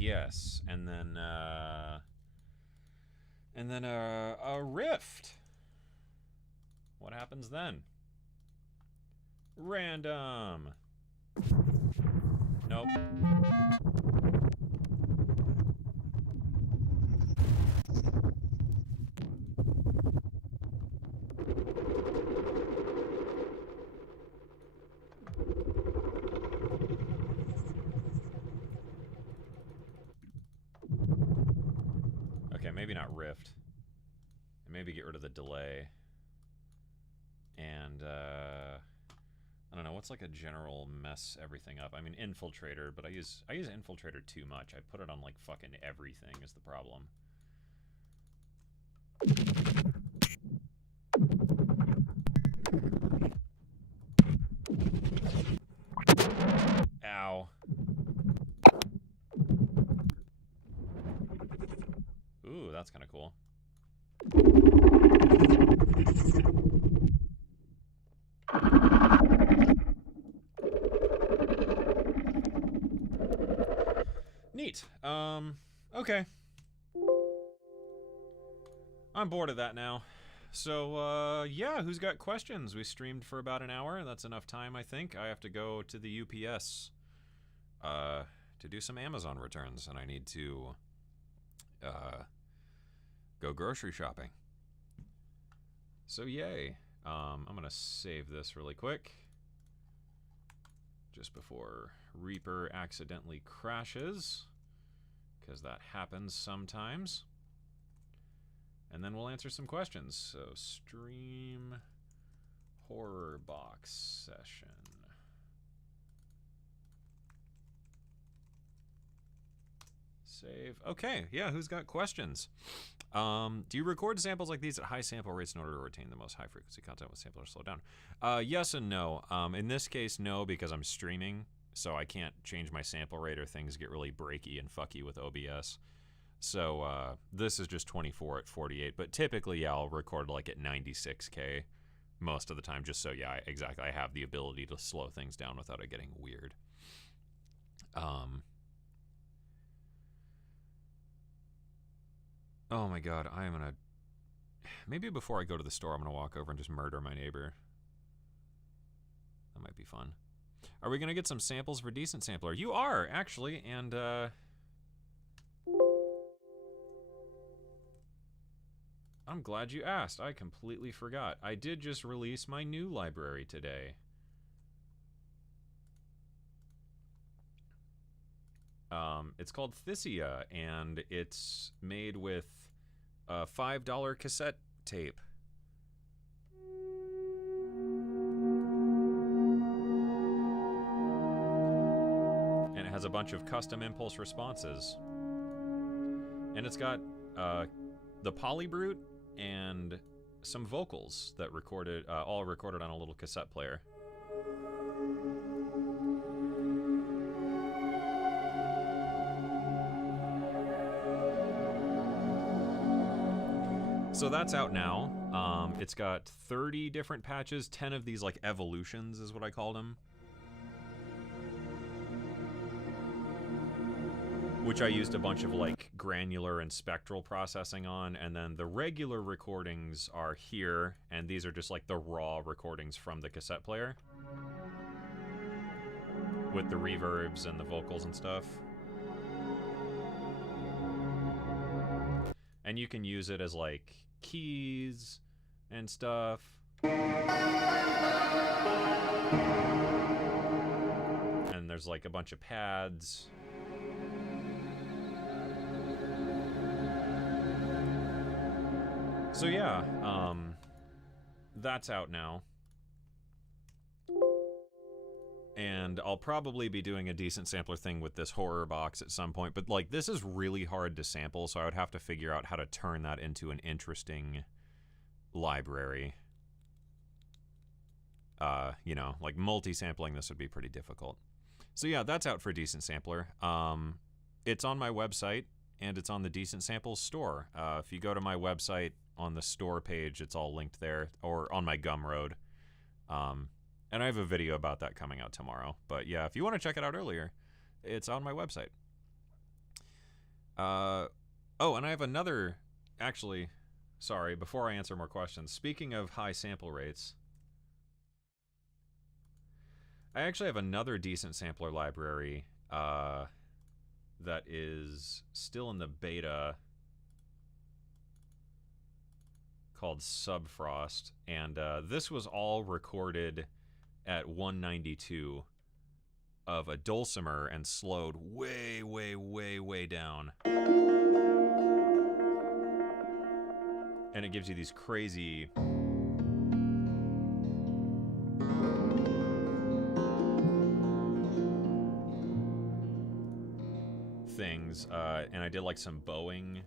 Yes, and then a rift. What happens then? Random. Nope. Okay, maybe not rift. And maybe get rid of the delay. And I don't know, what's like a general mess everything up? I mean, Infiltrator, but I use Infiltrator too much. I put it on like fucking everything is the problem. Ow. Ooh, that's kind of cool. Neat. Okay. I'm bored of that now. So, yeah, who's got questions? We streamed for about an hour. That's enough time, I think. I have to go to the UPS to do some Amazon returns, and I need to go grocery shopping. So, yay. I'm going to save this really quick just before Reaper accidentally crashes, because that happens sometimes. And then we'll answer some questions. So, stream horror box session. Save. Okay, yeah, who's got questions? Do you record samples like these at high sample rates in order to retain the most high frequency content with sampler slow down? Yes and no. In this case, no, because I'm streaming, so I can't change my sample rate or things get really breaky and fucky with OBS. So this is just 24 at 48, but typically, yeah, I'll record like at 96K most of the time, just so, yeah, exactly, I have the ability to slow things down without it getting weird. Oh my god, I am gonna... Maybe before I go to the store, I'm gonna walk over and just murder my neighbor. That might be fun. Are we gonna get some samples for Decent Sampler? You are, actually, and, I'm glad you asked. I completely forgot. I did just release my new library today. It's called Thisia, and it's made with a $5 cassette tape. And it has a bunch of custom impulse responses. And it's got the Polybrute and some vocals that recorded, all recorded on a little cassette player. So that's out now. It's got 30 different patches, 10 of these like evolutions is what I called them. Which I used a bunch of like granular and spectral processing on, and then the regular recordings are here, and these are just like the raw recordings from the cassette player. With the reverbs and the vocals and stuff. And you can use it as like keys and stuff. And there's like a bunch of pads. So yeah, that's out now. And I'll probably be doing a Decent Sampler thing with this horror box at some point, but like this is really hard to sample, so I would have to figure out how to turn that into an interesting library. You know, like multi-sampling this would be pretty difficult. So yeah, that's out for Decent Sampler. It's on my website, and it's on the Decent Samples store. If you go to my website on the store page, it's all linked there, or on my Gumroad. And I have a video about that coming out tomorrow. But yeah, if you want to check it out earlier, it's on my website. Oh, and I have another, actually, sorry, before I answer more questions, speaking of high sample rates, I actually have another Decent Sampler library that is still in the beta called Subfrost, and this was all recorded at 192 of a dulcimer and slowed way, way, way, way down. And it gives you these crazy settings, and I did like some bowing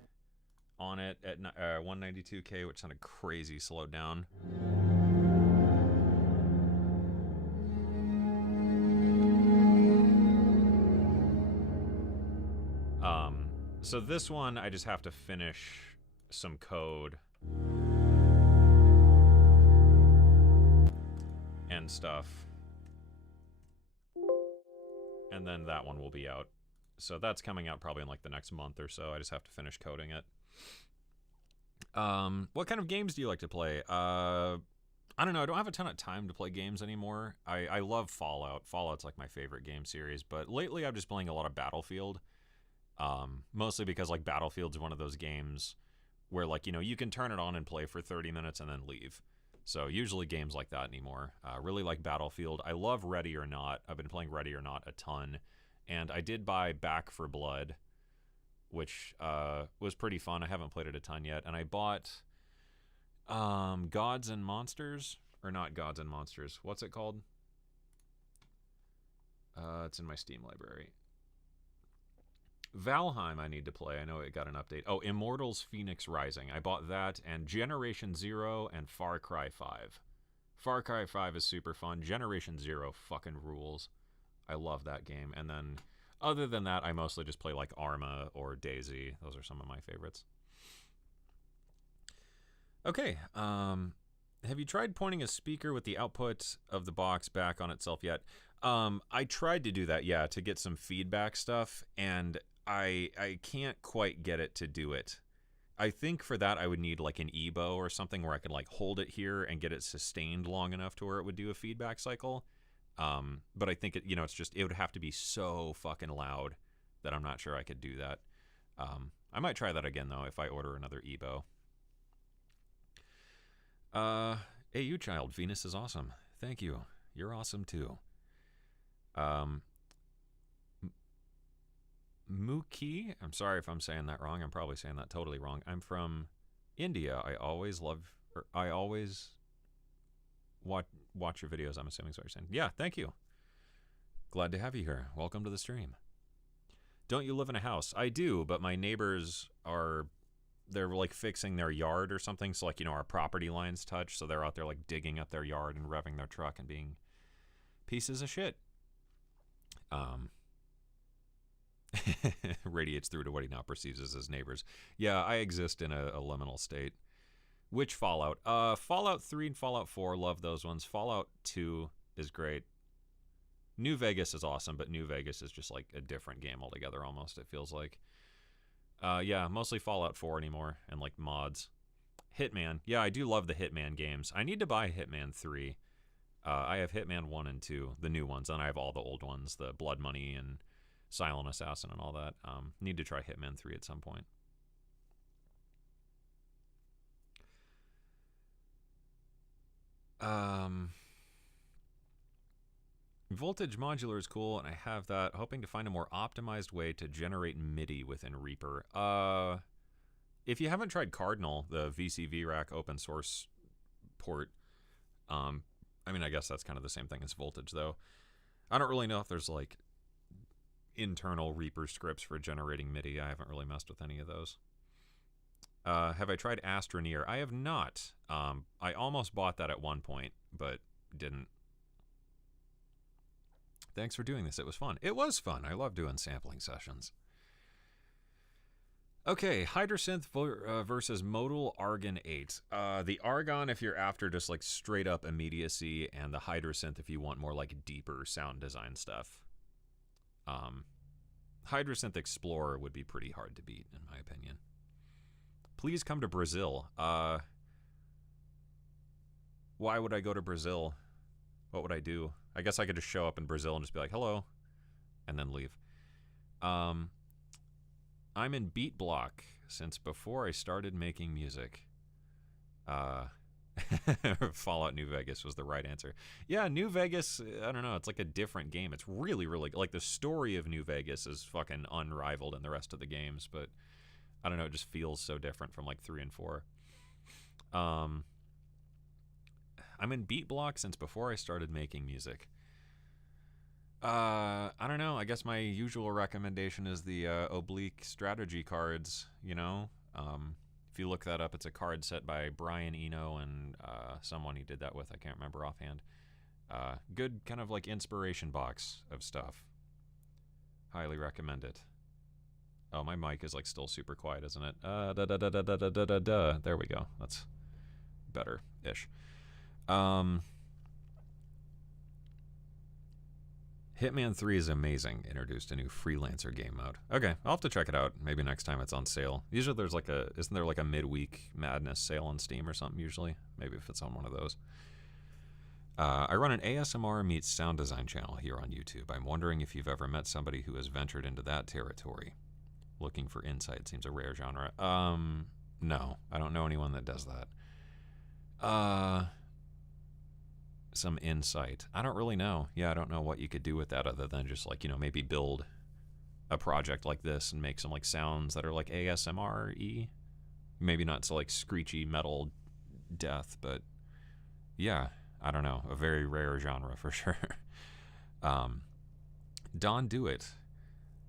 on it at 192K, which sounded crazy slowed down. So this one, I just have to finish some code and stuff. And then that one will be out. So that's coming out probably in like the next month or so. I just have to finish coding it. What kind of games do you like to play? I don't know. I don't have a ton of time to play games anymore. I love Fallout. Fallout's like my favorite game series. But lately I'm just playing a lot of Battlefield. Mostly because like Battlefield's one of those games where like, you know, you can turn it on and play for 30 minutes and then leave. So usually games like that anymore. Really like Battlefield. I love Ready or Not. I've been playing Ready or Not a ton. And I did buy Back 4 Blood, which was pretty fun. I haven't played it a ton yet. And I bought Gods and Monsters. Or not Gods and Monsters. What's it called? It's in my Steam library. Valheim I need to play. I know it got an update. Oh, Immortals Phoenix Rising. I bought that, and Generation Zero and Far Cry 5. Far Cry 5 is super fun. Generation Zero fucking rules. I love that game. And then, other than that, I mostly just play like Arma or DayZ. Those are some of my favorites. Okay, have you tried pointing a speaker with the output of the box back on itself yet? I tried to do that, yeah, to get some feedback stuff, and I can't quite get it to do it. I think for that I would need like an EBO or something where I could like hold it here and get it sustained long enough to where it would do a feedback cycle. But I think it would have to be so fucking loud that I'm not sure I could do that. I might try that again though if I order another EBO. Hey, you child, Venus is awesome. Thank you. You're awesome too. Mookie, I'm sorry if I'm saying that wrong. I'm probably saying that totally wrong. I'm from India. I always watch your videos. I'm assuming is what you're saying. Yeah, thank you. Glad to have you here. Welcome to the stream. Don't you live in a house? I do, but my neighbors they're like fixing their yard or something. So like, you know, our property lines touch. So they're out there like digging up their yard and revving their truck and being pieces of shit. Radiates through to what he now perceives as his neighbors. Yeah, I exist in a liminal state. Which Fallout? Fallout 3 and Fallout 4, love those ones. Fallout 2 is great. New Vegas is awesome, but New Vegas is just like a different game altogether almost, it feels like. Yeah, mostly Fallout 4 anymore, and like mods. Hitman. Yeah, I do love the Hitman games. I need to buy Hitman 3. I have Hitman 1 and 2, the new ones, and I have all the old ones, the Blood Money and Silent Assassin and all that. Need to try Hitman 3 at some point. Voltage modular is cool, and I have that. Hoping to find a more optimized way to generate MIDI within Reaper. If you haven't tried Cardinal, the VCV Rack open source port, I mean, I guess that's kind of the same thing as Voltage, though. I don't really know if there's like internal Reaper scripts for generating MIDI. I haven't really messed with any of those. Have I tried Astroneer? I have not. I almost bought that at one point, but didn't. Thanks for doing this. It was fun. It was fun. I love doing sampling sessions. Okay, Hydrasynth versus Modal Argon 8. The Argon if you're after just like straight up immediacy, and the Hydrasynth if you want more like deeper sound design stuff. Hydrasynth Explorer would be pretty hard to beat, in my opinion. Please come to Brazil. Why would I go to Brazil? What would I do? I guess I could just show up in Brazil and just be like, hello, and then leave. I'm in Beat Block since before I started making music. Fallout New Vegas was the right answer. Yeah, New Vegas, I don't know, it's like a different game. It's really, really, like the story of New Vegas is fucking unrivaled in the rest of the games, but I don't know, it just feels so different from like 3 and 4. I'm in Beat Block since before I started making music. I don't know. I guess my usual recommendation is the oblique strategy cards. You know, if you look that up, it's a card set by Brian Eno and someone he did that with. I can't remember offhand. Good kind of like inspiration box of stuff. Highly recommend it. Oh, my mic is like still super quiet, isn't it? There we go. That's better-ish. Hitman 3 is amazing. Introduced a new freelancer game mode. Okay, I'll have to check it out. Maybe next time it's on sale. Usually there's like isn't there like a midweek madness sale on Steam or something usually? Maybe if it's on one of those. I run an ASMR meets sound design channel here on YouTube. I'm wondering if you've ever met somebody who has ventured into that territory. Looking for insight seems a rare genre. No, I don't know anyone that does that. Some insight. I don't really know. Yeah, I don't know what you could do with that other than just like, you know, maybe build a project like this and make some like sounds that are like ASMR-y. Maybe not so like screechy metal death, but yeah, I don't know. A very rare genre for sure. Don Do It.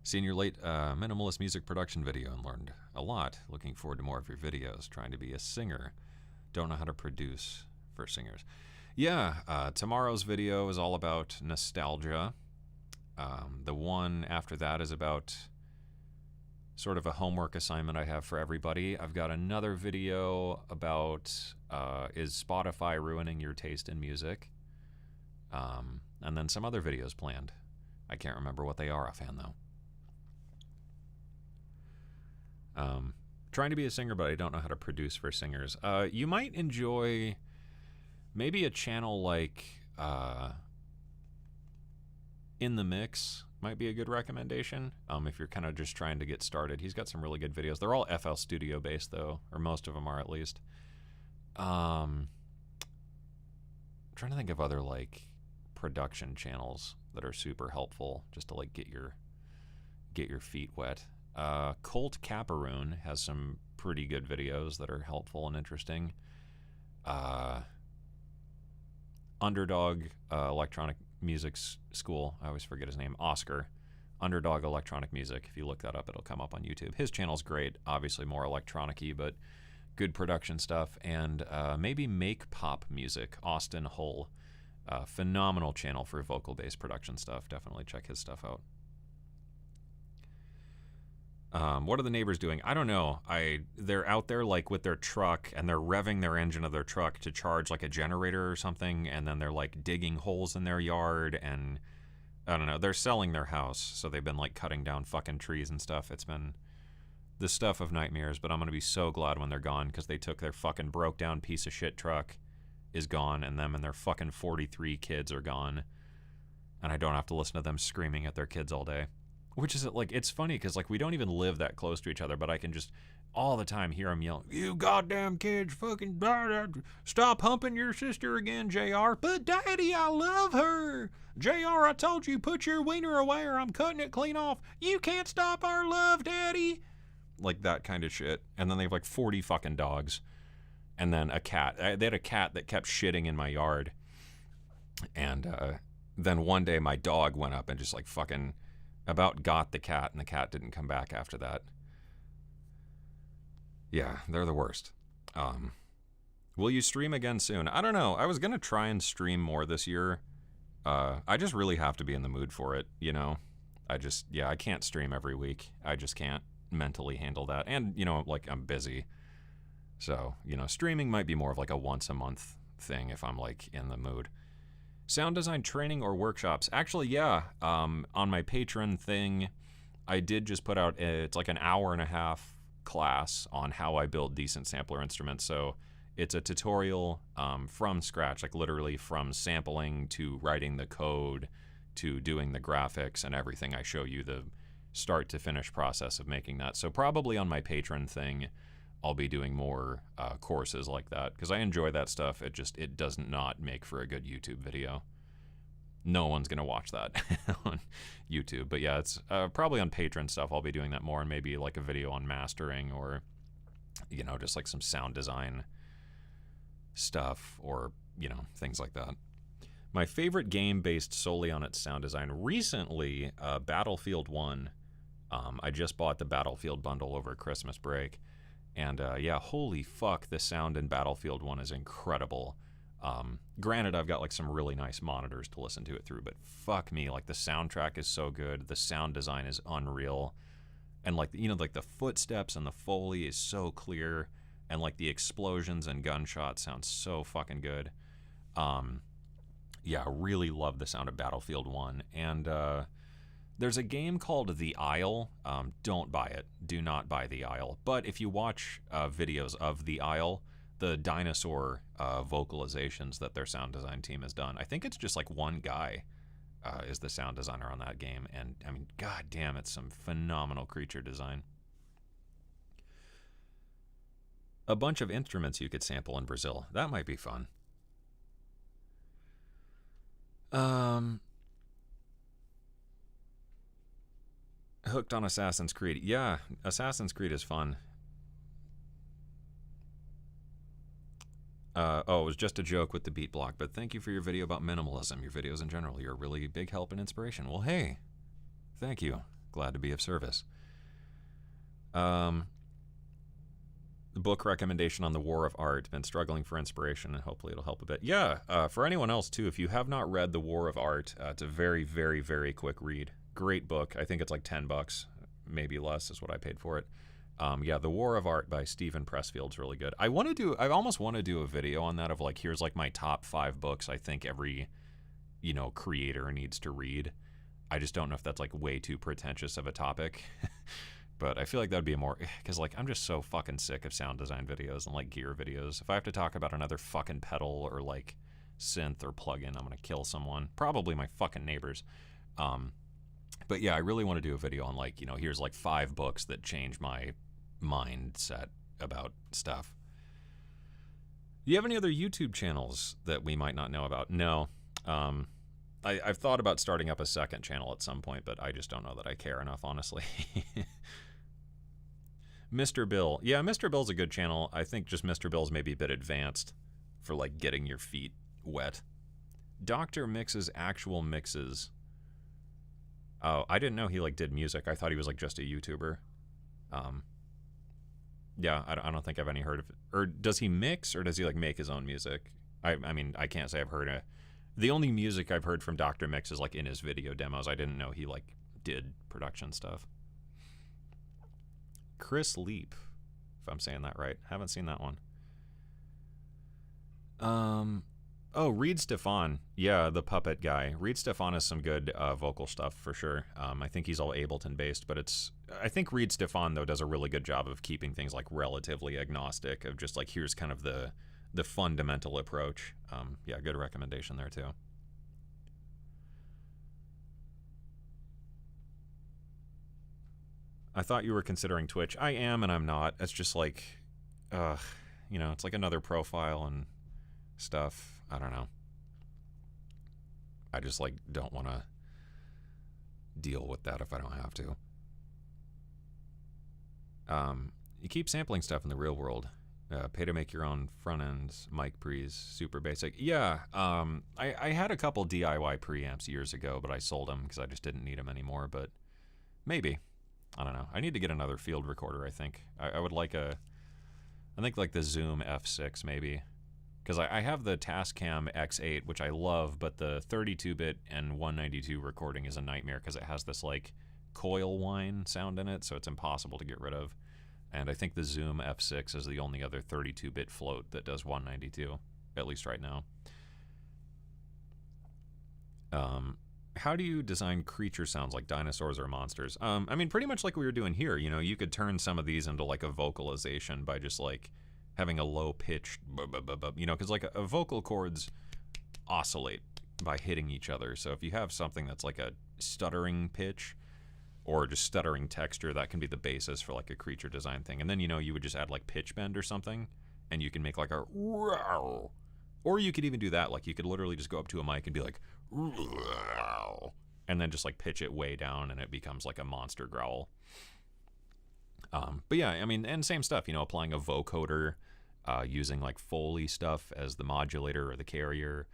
Seen your late minimalist music production video and learned a lot. Looking forward to more of your videos. Trying to be a singer. Don't know how to produce for singers. Yeah, tomorrow's video is all about nostalgia. The one after that is about sort of a homework assignment I have for everybody. I've got another video about is Spotify ruining your taste in music? And then some other videos planned. I can't remember what they are offhand though. Trying to be a singer, but I don't know how to produce for singers. You might enjoy maybe a channel like In the Mix might be a good recommendation if you're kind of just trying to get started. He's got some really good videos. They're all FL Studio based though, or most of them are at least. I'm trying to think of other like production channels that are super helpful just to like get your feet wet. Colt Caparoon has some pretty good videos that are helpful and interesting. Underdog Electronic Music School. I always forget his name. Oscar. Underdog Electronic Music. If you look that up, it'll come up on YouTube. His channel's great. Obviously more electronic-y, but good production stuff. And maybe Make Pop Music. Austin Hull. Phenomenal channel for vocal-based production stuff. Definitely check his stuff out. What are the neighbors doing? I don't know. They're out there like with their truck and they're revving their engine of their truck to charge like a generator or something, and then they're like digging holes in their yard, and I don't know. They're selling their house, so they've been like cutting down fucking trees and stuff. It's been the stuff of nightmares, but I'm gonna be so glad when they're gone because they took their fucking broke down piece of shit truck is gone, and them and their fucking 43 kids are gone, and I don't have to listen to them screaming at their kids all day. Which is like, it's funny because like we don't even live that close to each other, but I can just all the time hear them yelling, "You goddamn kids, fucking stop humping your sister again, JR." "But Daddy, I love her." "JR, I told you, put your wiener away or I'm cutting it clean off." "You can't stop our love, Daddy." Like that kind of shit. And then they have like 40 fucking dogs. And then a cat. They had a cat that kept shitting in my yard. And then one day my dog went up and just like fucking about got the cat, and the cat didn't come back after that. Yeah, they're the worst. Will you stream again soon? I don't know. I was gonna try and stream more this year. I just really have to be in the mood for it, you know? I can't stream every week. I just can't mentally handle that. And, you know, like I'm busy. So, you know, streaming might be more of like a once a month thing if I'm like in the mood. Sound design training or workshops? Actually, yeah. On my Patreon thing, I did just put out, it's like an hour and a half class on how I build decent sampler instruments. So it's a tutorial from scratch, like literally from sampling to writing the code to doing the graphics and everything. I show you the start to finish process of making that. So probably on my Patreon thing, I'll be doing more courses like that because I enjoy that stuff. It does not make for a good YouTube video. No one's gonna watch that on YouTube. But yeah, it's probably on Patreon stuff. I'll be doing that more, and maybe like a video on mastering, or you know, just like some sound design stuff, or you know, things like that. My favorite game based solely on its sound design. Recently, Battlefield 1. I just bought the Battlefield bundle over Christmas break. And yeah, holy fuck, the sound in Battlefield 1 is incredible. Granted, I've got like some really nice monitors to listen to it through, but fuck me, like the soundtrack is so good. The sound design is unreal. And like, you know, like the footsteps and the Foley is so clear. And like the explosions and gunshots sound so fucking good. Yeah, really love the sound of Battlefield 1. And there's a game called The Isle. Don't buy it. Do not buy The Isle. But if you watch videos of The Isle, the dinosaur vocalizations that their sound design team has done, I think it's just like one guy is the sound designer on that game. And I mean, god damn, it's some phenomenal creature design. A bunch of instruments you could sample in Brazil. That might be fun. Hooked on Assassin's Creed. Yeah, Assassin's Creed is fun. Oh, it was just a joke with the beat block, but thank you for your video about minimalism. Your videos in general, you're a really big help and inspiration. Well, hey, thank you. Glad to be of service. The book recommendation on the War of Art. Been struggling for inspiration, and hopefully it'll help a bit. Yeah, for anyone else, too, if you have not read The War of Art, it's a very, very, very quick read. Great book. I think it's like $10, maybe less is what I paid for it. Yeah, The War of Art by Stephen Pressfield's really good. I almost want to do a video on that of like, here's like my top 5 books I think every, you know, creator needs to read. I just don't know if that's like way too pretentious of a topic. But I feel like that would be a more, because like I'm just so fucking sick of sound design videos and like gear videos. If I have to talk about another fucking pedal or like synth or plugin, I'm gonna kill someone. Probably my fucking neighbors. But yeah, I really want to do a video on like, you know, here's like 5 books that change my mindset about stuff. Do you have any other YouTube channels that we might not know about? No. I've thought about starting up a second channel at some point, but I just don't know that I care enough, honestly. Mr. Bill. Yeah, Mr. Bill's a good channel. I think just Mr. Bill's maybe a bit advanced for like getting your feet wet. Dr. Mix's actual mixes. Oh, I didn't know he like did music. I thought he was like just a YouTuber. Yeah, I don't think I've any heard of it. Or does he mix or does he like make his own music? I mean, I can't say I've heard it. The only music I've heard from Dr. Mix is like in his video demos. I didn't know he like did production stuff. Chris Leap, if I'm saying that right. Haven't seen that one. Oh, Reed Stefan. Yeah, the puppet guy. Reed Stefan has some good vocal stuff for sure. I think he's all Ableton based, but I think Reed Stefan though does a really good job of keeping things like relatively agnostic, of just like here's kind of the fundamental approach. Yeah, good recommendation there too. I thought you were considering Twitch. I am and I'm not. It's just like, you know, it's like another profile and stuff. I don't know. I just like don't want to deal with that if I don't have to. You keep sampling stuff in the real world. Pay to make your own front ends, mic pre's, super basic. Yeah, I had a couple DIY preamps years ago, but I sold them because I just didn't need them anymore. But maybe, I don't know. I need to get another field recorder. I think I would like I think like the Zoom F6 maybe, because I have the Tascam X8, which I love, but the 32-bit and 192 recording is a nightmare because it has this like coil whine sound in it, so it's impossible to get rid of. And I think the Zoom F6 is the only other 32-bit float that does 192, at least right now. How do you design creature sounds like dinosaurs or monsters? I mean, pretty much like we were doing here. You know, you could turn some of these into like a vocalization by just like having a low-pitched, you know, because like a vocal cords oscillate by hitting each other. So if you have something that's like a stuttering pitch, or just stuttering texture, that can be the basis for like a creature design thing. And then, you know, you would just add like pitch bend or something, and you can make like a wow. Or you could even do that, like you could literally just go up to a mic and be like wow, and then just like pitch it way down and it becomes like a monster growl. But yeah, I mean, and same stuff, you know, applying a vocoder, using like Foley stuff as the modulator or the carrier,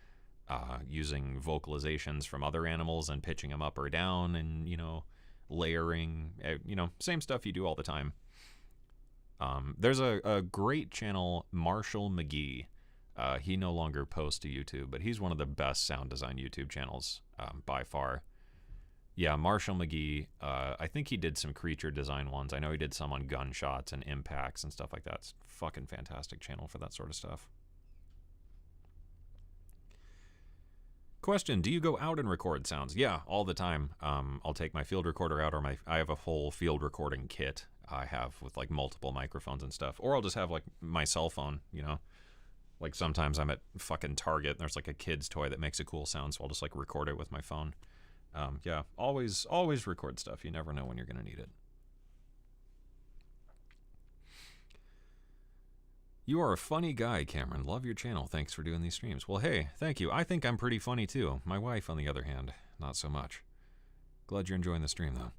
using vocalizations from other animals and pitching them up or down, and, you know, layering, you know, same stuff you do all the time. There's a great channel, Marshall McGee. He no longer posts to YouTube, but he's one of the best sound design YouTube channels by far. Yeah, Marshall McGee. I think he did some creature design ones. I know he did some on gunshots and impacts and stuff like that. It's a fucking fantastic channel for that sort of stuff. Question, do you go out and record sounds? Yeah, all the time. I'll take my field recorder out, or I have a whole field recording kit I have with like multiple microphones and stuff. Or I'll just have like my cell phone, you know. Like sometimes I'm at fucking Target and there's like a kid's toy that makes a cool sound, so I'll just like record it with my phone. Yeah, always record stuff. You never know when you're going to need it. You are a funny guy, Cameron. Love your channel. Thanks for doing these streams. Well, hey, thank you. I think I'm pretty funny too. My wife, on the other hand, not so much. Glad you're enjoying the stream, though.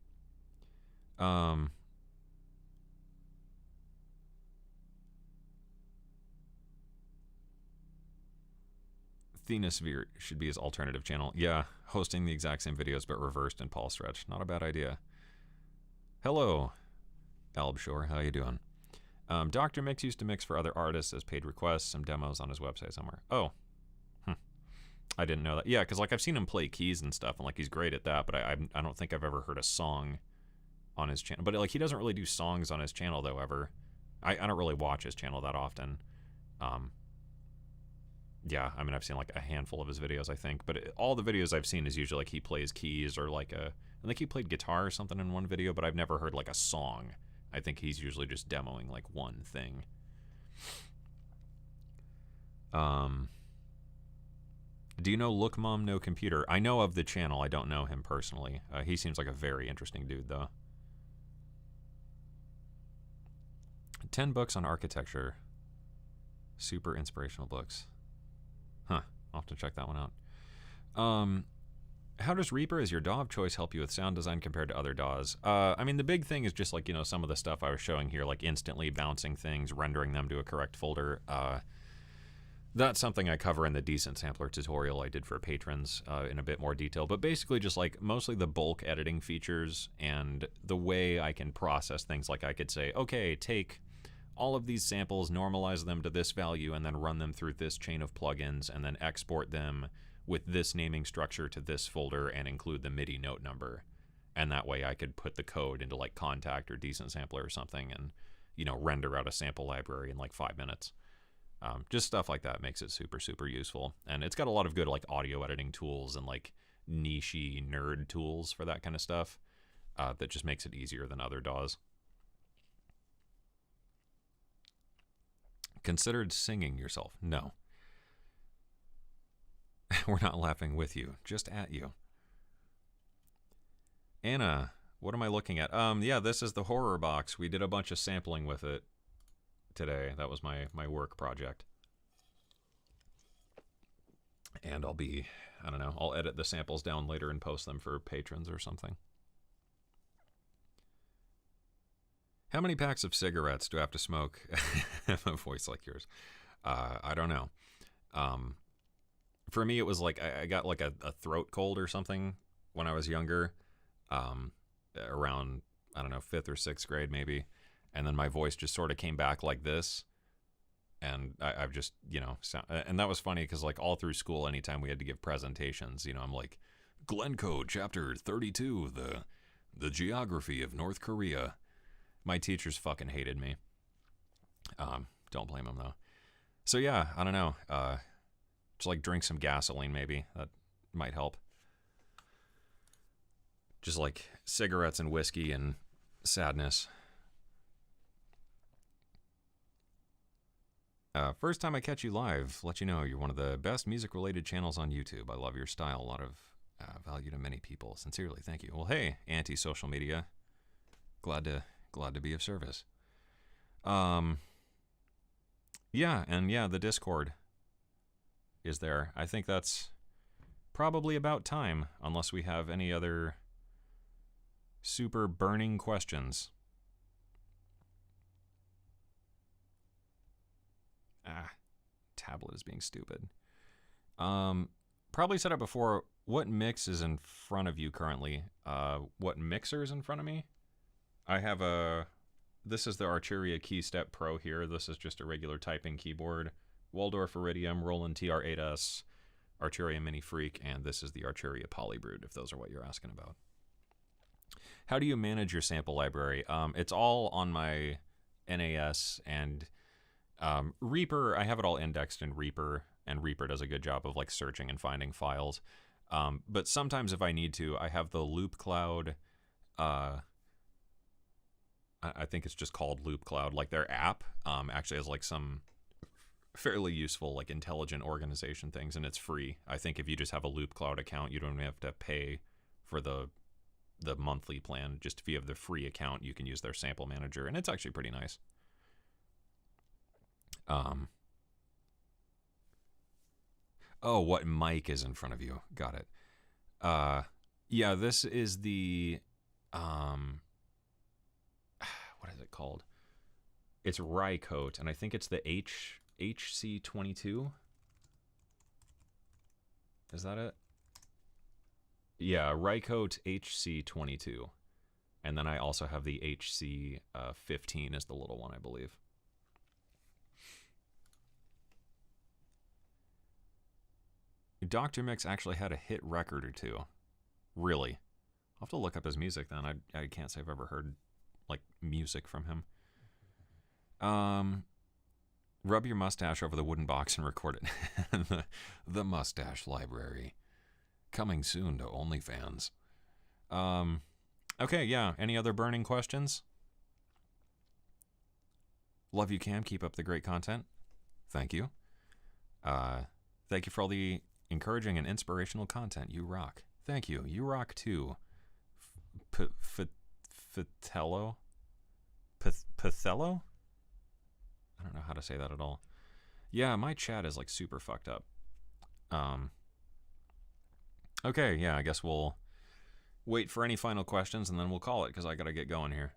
Thenosphere should be his alternative channel. Yeah, hosting the exact same videos but reversed in Paul Stretch. Not a bad idea. Hello, Albshore. How you doing? Dr. Mix used to mix for other artists as paid requests. Some demos on his website somewhere. Oh. I didn't know that. Yeah, because like I've seen him play keys and stuff, and like he's great at that, but I don't think I've ever heard a song on his channel. But like he doesn't really do songs on his channel, though, ever. I don't really watch his channel that often. Yeah, I mean, I've seen like a handful of his videos, I think, but all the videos I've seen is usually like he plays keys or like I think he played guitar or something in one video, but I've never heard like a song. I think he's usually just demoing like one thing. Do you know Look Mom No Computer? I know of the channel. I don't know him personally. He seems like a very interesting dude, though. 10 books on architecture. Super inspirational books. Huh. I'll have to check that one out. How does Reaper as your DAW of choice help you with sound design compared to other DAWs? I mean, the big thing is just like, you know, some of the stuff I was showing here, like instantly bouncing things, rendering them to a correct folder. That's something I cover in the Decent Sampler tutorial I did for patrons in a bit more detail. But basically just like mostly the bulk editing features and the way I can process things. Like I could say, okay, take all of these samples, normalize them to this value, and then run them through this chain of plugins, and then export them with this naming structure to this folder and include the MIDI note number. And that way I could put the code into like Contact or Decent Sampler or something and, you know, render out a sample library in like 5 minutes. Just stuff like that makes it super, super useful. And it's got a lot of good like audio editing tools and like niche-y nerd tools for that kind of stuff that just makes it easier than other DAWs. Considered singing yourself? No. We're not laughing with you, just at you. Anna, what am I looking at? Yeah, this is the horror box. We did a bunch of sampling with it today. That was my work project. And I'll be, I don't know, I'll edit the samples down later and post them for patrons or something. How many packs of cigarettes do I have to smoke? A voice like yours. I don't know. For me, it was like I got like a throat cold or something when I was younger, around, I don't know, 5th or 6th grade maybe. And then my voice just sort of came back like this. And I've just, you know, and that was funny because like all through school, anytime we had to give presentations, you know, I'm like, Glencoe, chapter 32, the geography of North Korea. My teachers fucking hated me. Don't blame them, though. So, yeah, I don't know. Just, like, drink some gasoline, maybe. That might help. Just, like, cigarettes and whiskey and sadness. First time I catch you live, let you know you're one of the best music-related channels on YouTube. I love your style. A lot of value to many people. Sincerely, thank you. Well, hey, anti-social media. Glad to be of service. Yeah, and yeah, the Discord is there. I think that's probably about time, unless we have any other super burning questions. Tablet is being stupid. probably said it before. What mix is in front of you currently? What mixer is in front of me? I have a... This is the Arturia KeyStep Pro here. This is just a regular typing keyboard. Waldorf Iridium, Roland TR8S, Arturia Mini Freak, and this is the Arturia Polybrute, if those are what you're asking about. How do you manage your sample library? It's all on my NAS and Reaper. I have it all indexed in Reaper, and Reaper does a good job of like searching and finding files. But sometimes if I need to, I have the Loop Cloud. I think it's just called Loop Cloud. Like their app actually has like some fairly useful like intelligent organization things, and it's free. I think if you just have a Loop Cloud account, you don't even have to pay for the monthly plan. Just if you have the free account, you can use their sample manager, and it's actually pretty nice. Oh, what mic is in front of you? Got it. Yeah, this is the what is it called? It's Rycote, and I think it's the HC22. Is that it? Yeah, Rycote HC22. And then I also have the HC15 is the little one, I believe. Dr. Mix actually had a hit record or two. Really? I'll have to look up his music then. I can't say I've ever heard like music from him. Rub your mustache over the wooden box and record it. the Mustache Library. Coming soon to OnlyFans. Okay, yeah. Any other burning questions? Love you, Cam. Keep up the great content. Thank you. Thank you for all the encouraging and inspirational content. You rock. Thank you. You rock too. Pathello? Pathello? I don't know how to say that at all. Yeah, my chat is like super fucked up. Okay, yeah, I guess we'll wait for any final questions and then we'll call it because I gotta get going here.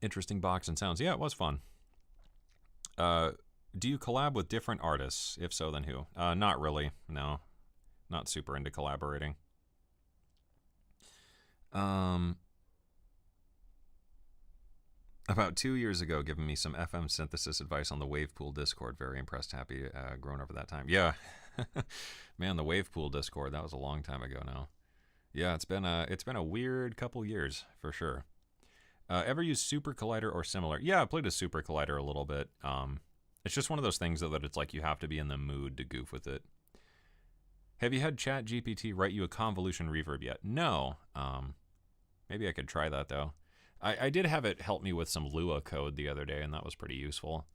Interesting box and sounds. Yeah, it was fun. Do you collab with different artists? If so, then who? Not really. No. Not super into collaborating. About 2 years ago, giving me some FM synthesis advice on the Wavepool Discord. Very impressed, happy, grown over that time. Yeah, man, the Wavepool Discord. That was a long time ago now. Yeah, it's been a weird couple years for sure. Ever use Super Collider or similar? Yeah, I played a Super Collider a little bit. It's just one of those things though, that it's like you have to be in the mood to goof with it. Have you had ChatGPT write you a convolution reverb yet? No. Maybe I could try that though. I did have it help me with some Lua code the other day, and that was pretty useful.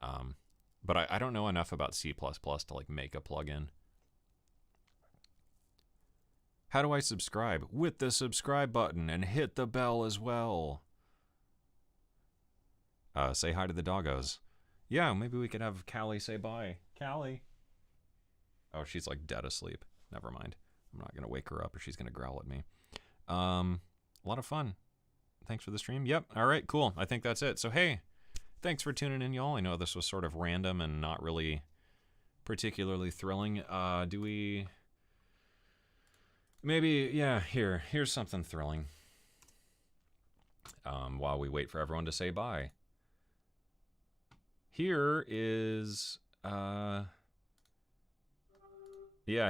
But I don't know enough about C++ to like make a plugin. How do I subscribe? With the subscribe button and hit the bell as well. Say hi to the doggos. Yeah, maybe we could have Callie say bye. Callie. Oh, she's like dead asleep. Never mind. I'm not going to wake her up or she's going to growl at me. A lot of fun. Thanks for the stream. Yep. All right, cool. I think that's it. So, hey, thanks for tuning in, y'all. I know this was sort of random and not really particularly thrilling. Do we... Maybe, yeah, here's something thrilling. While we wait for everyone to say bye. Here is... Yeah,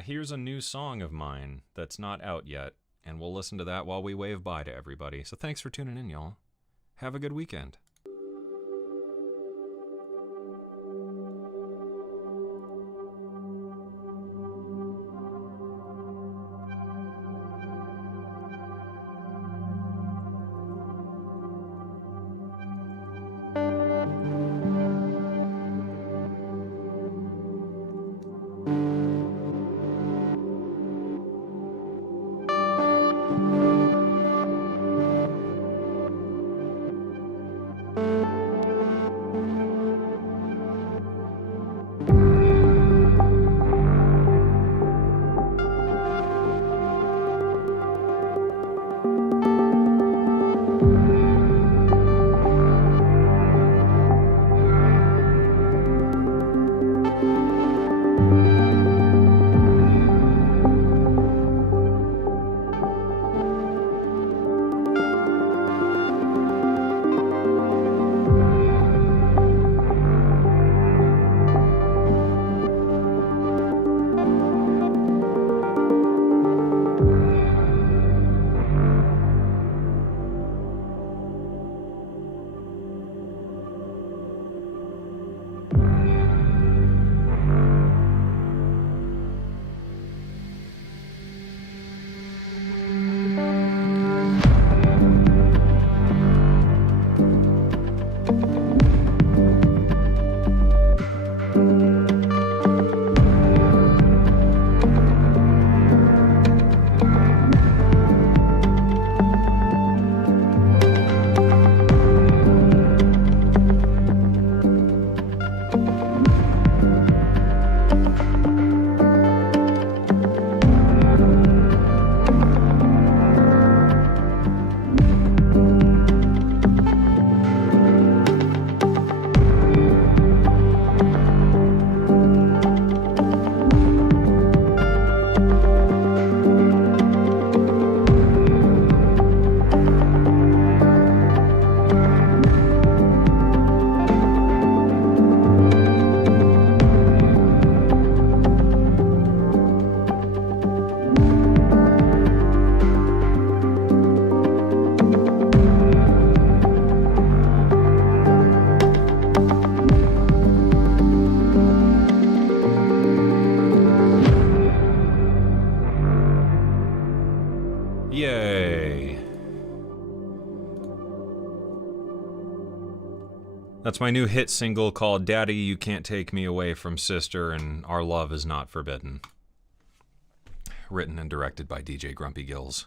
here's a new song of mine that's not out yet. And we'll listen to that while we wave bye to everybody. So thanks for tuning in, y'all. Have a good weekend. That's my new hit single called Daddy, You Can't Take Me Away from Sister, and Our Love Is Not Forbidden. Written and directed by DJ Grumpy Gills.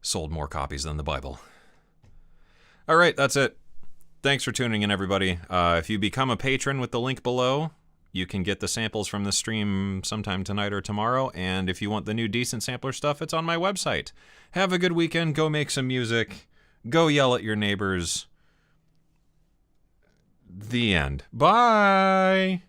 Sold more copies than the Bible. All right, that's it. Thanks for tuning in, everybody. If you become a patron with the link below, you can get the samples from the stream sometime tonight or tomorrow. And if you want the new Decent Sampler stuff, it's on my website. Have a good weekend. Go make some music. Go yell at your neighbors. The end. Bye!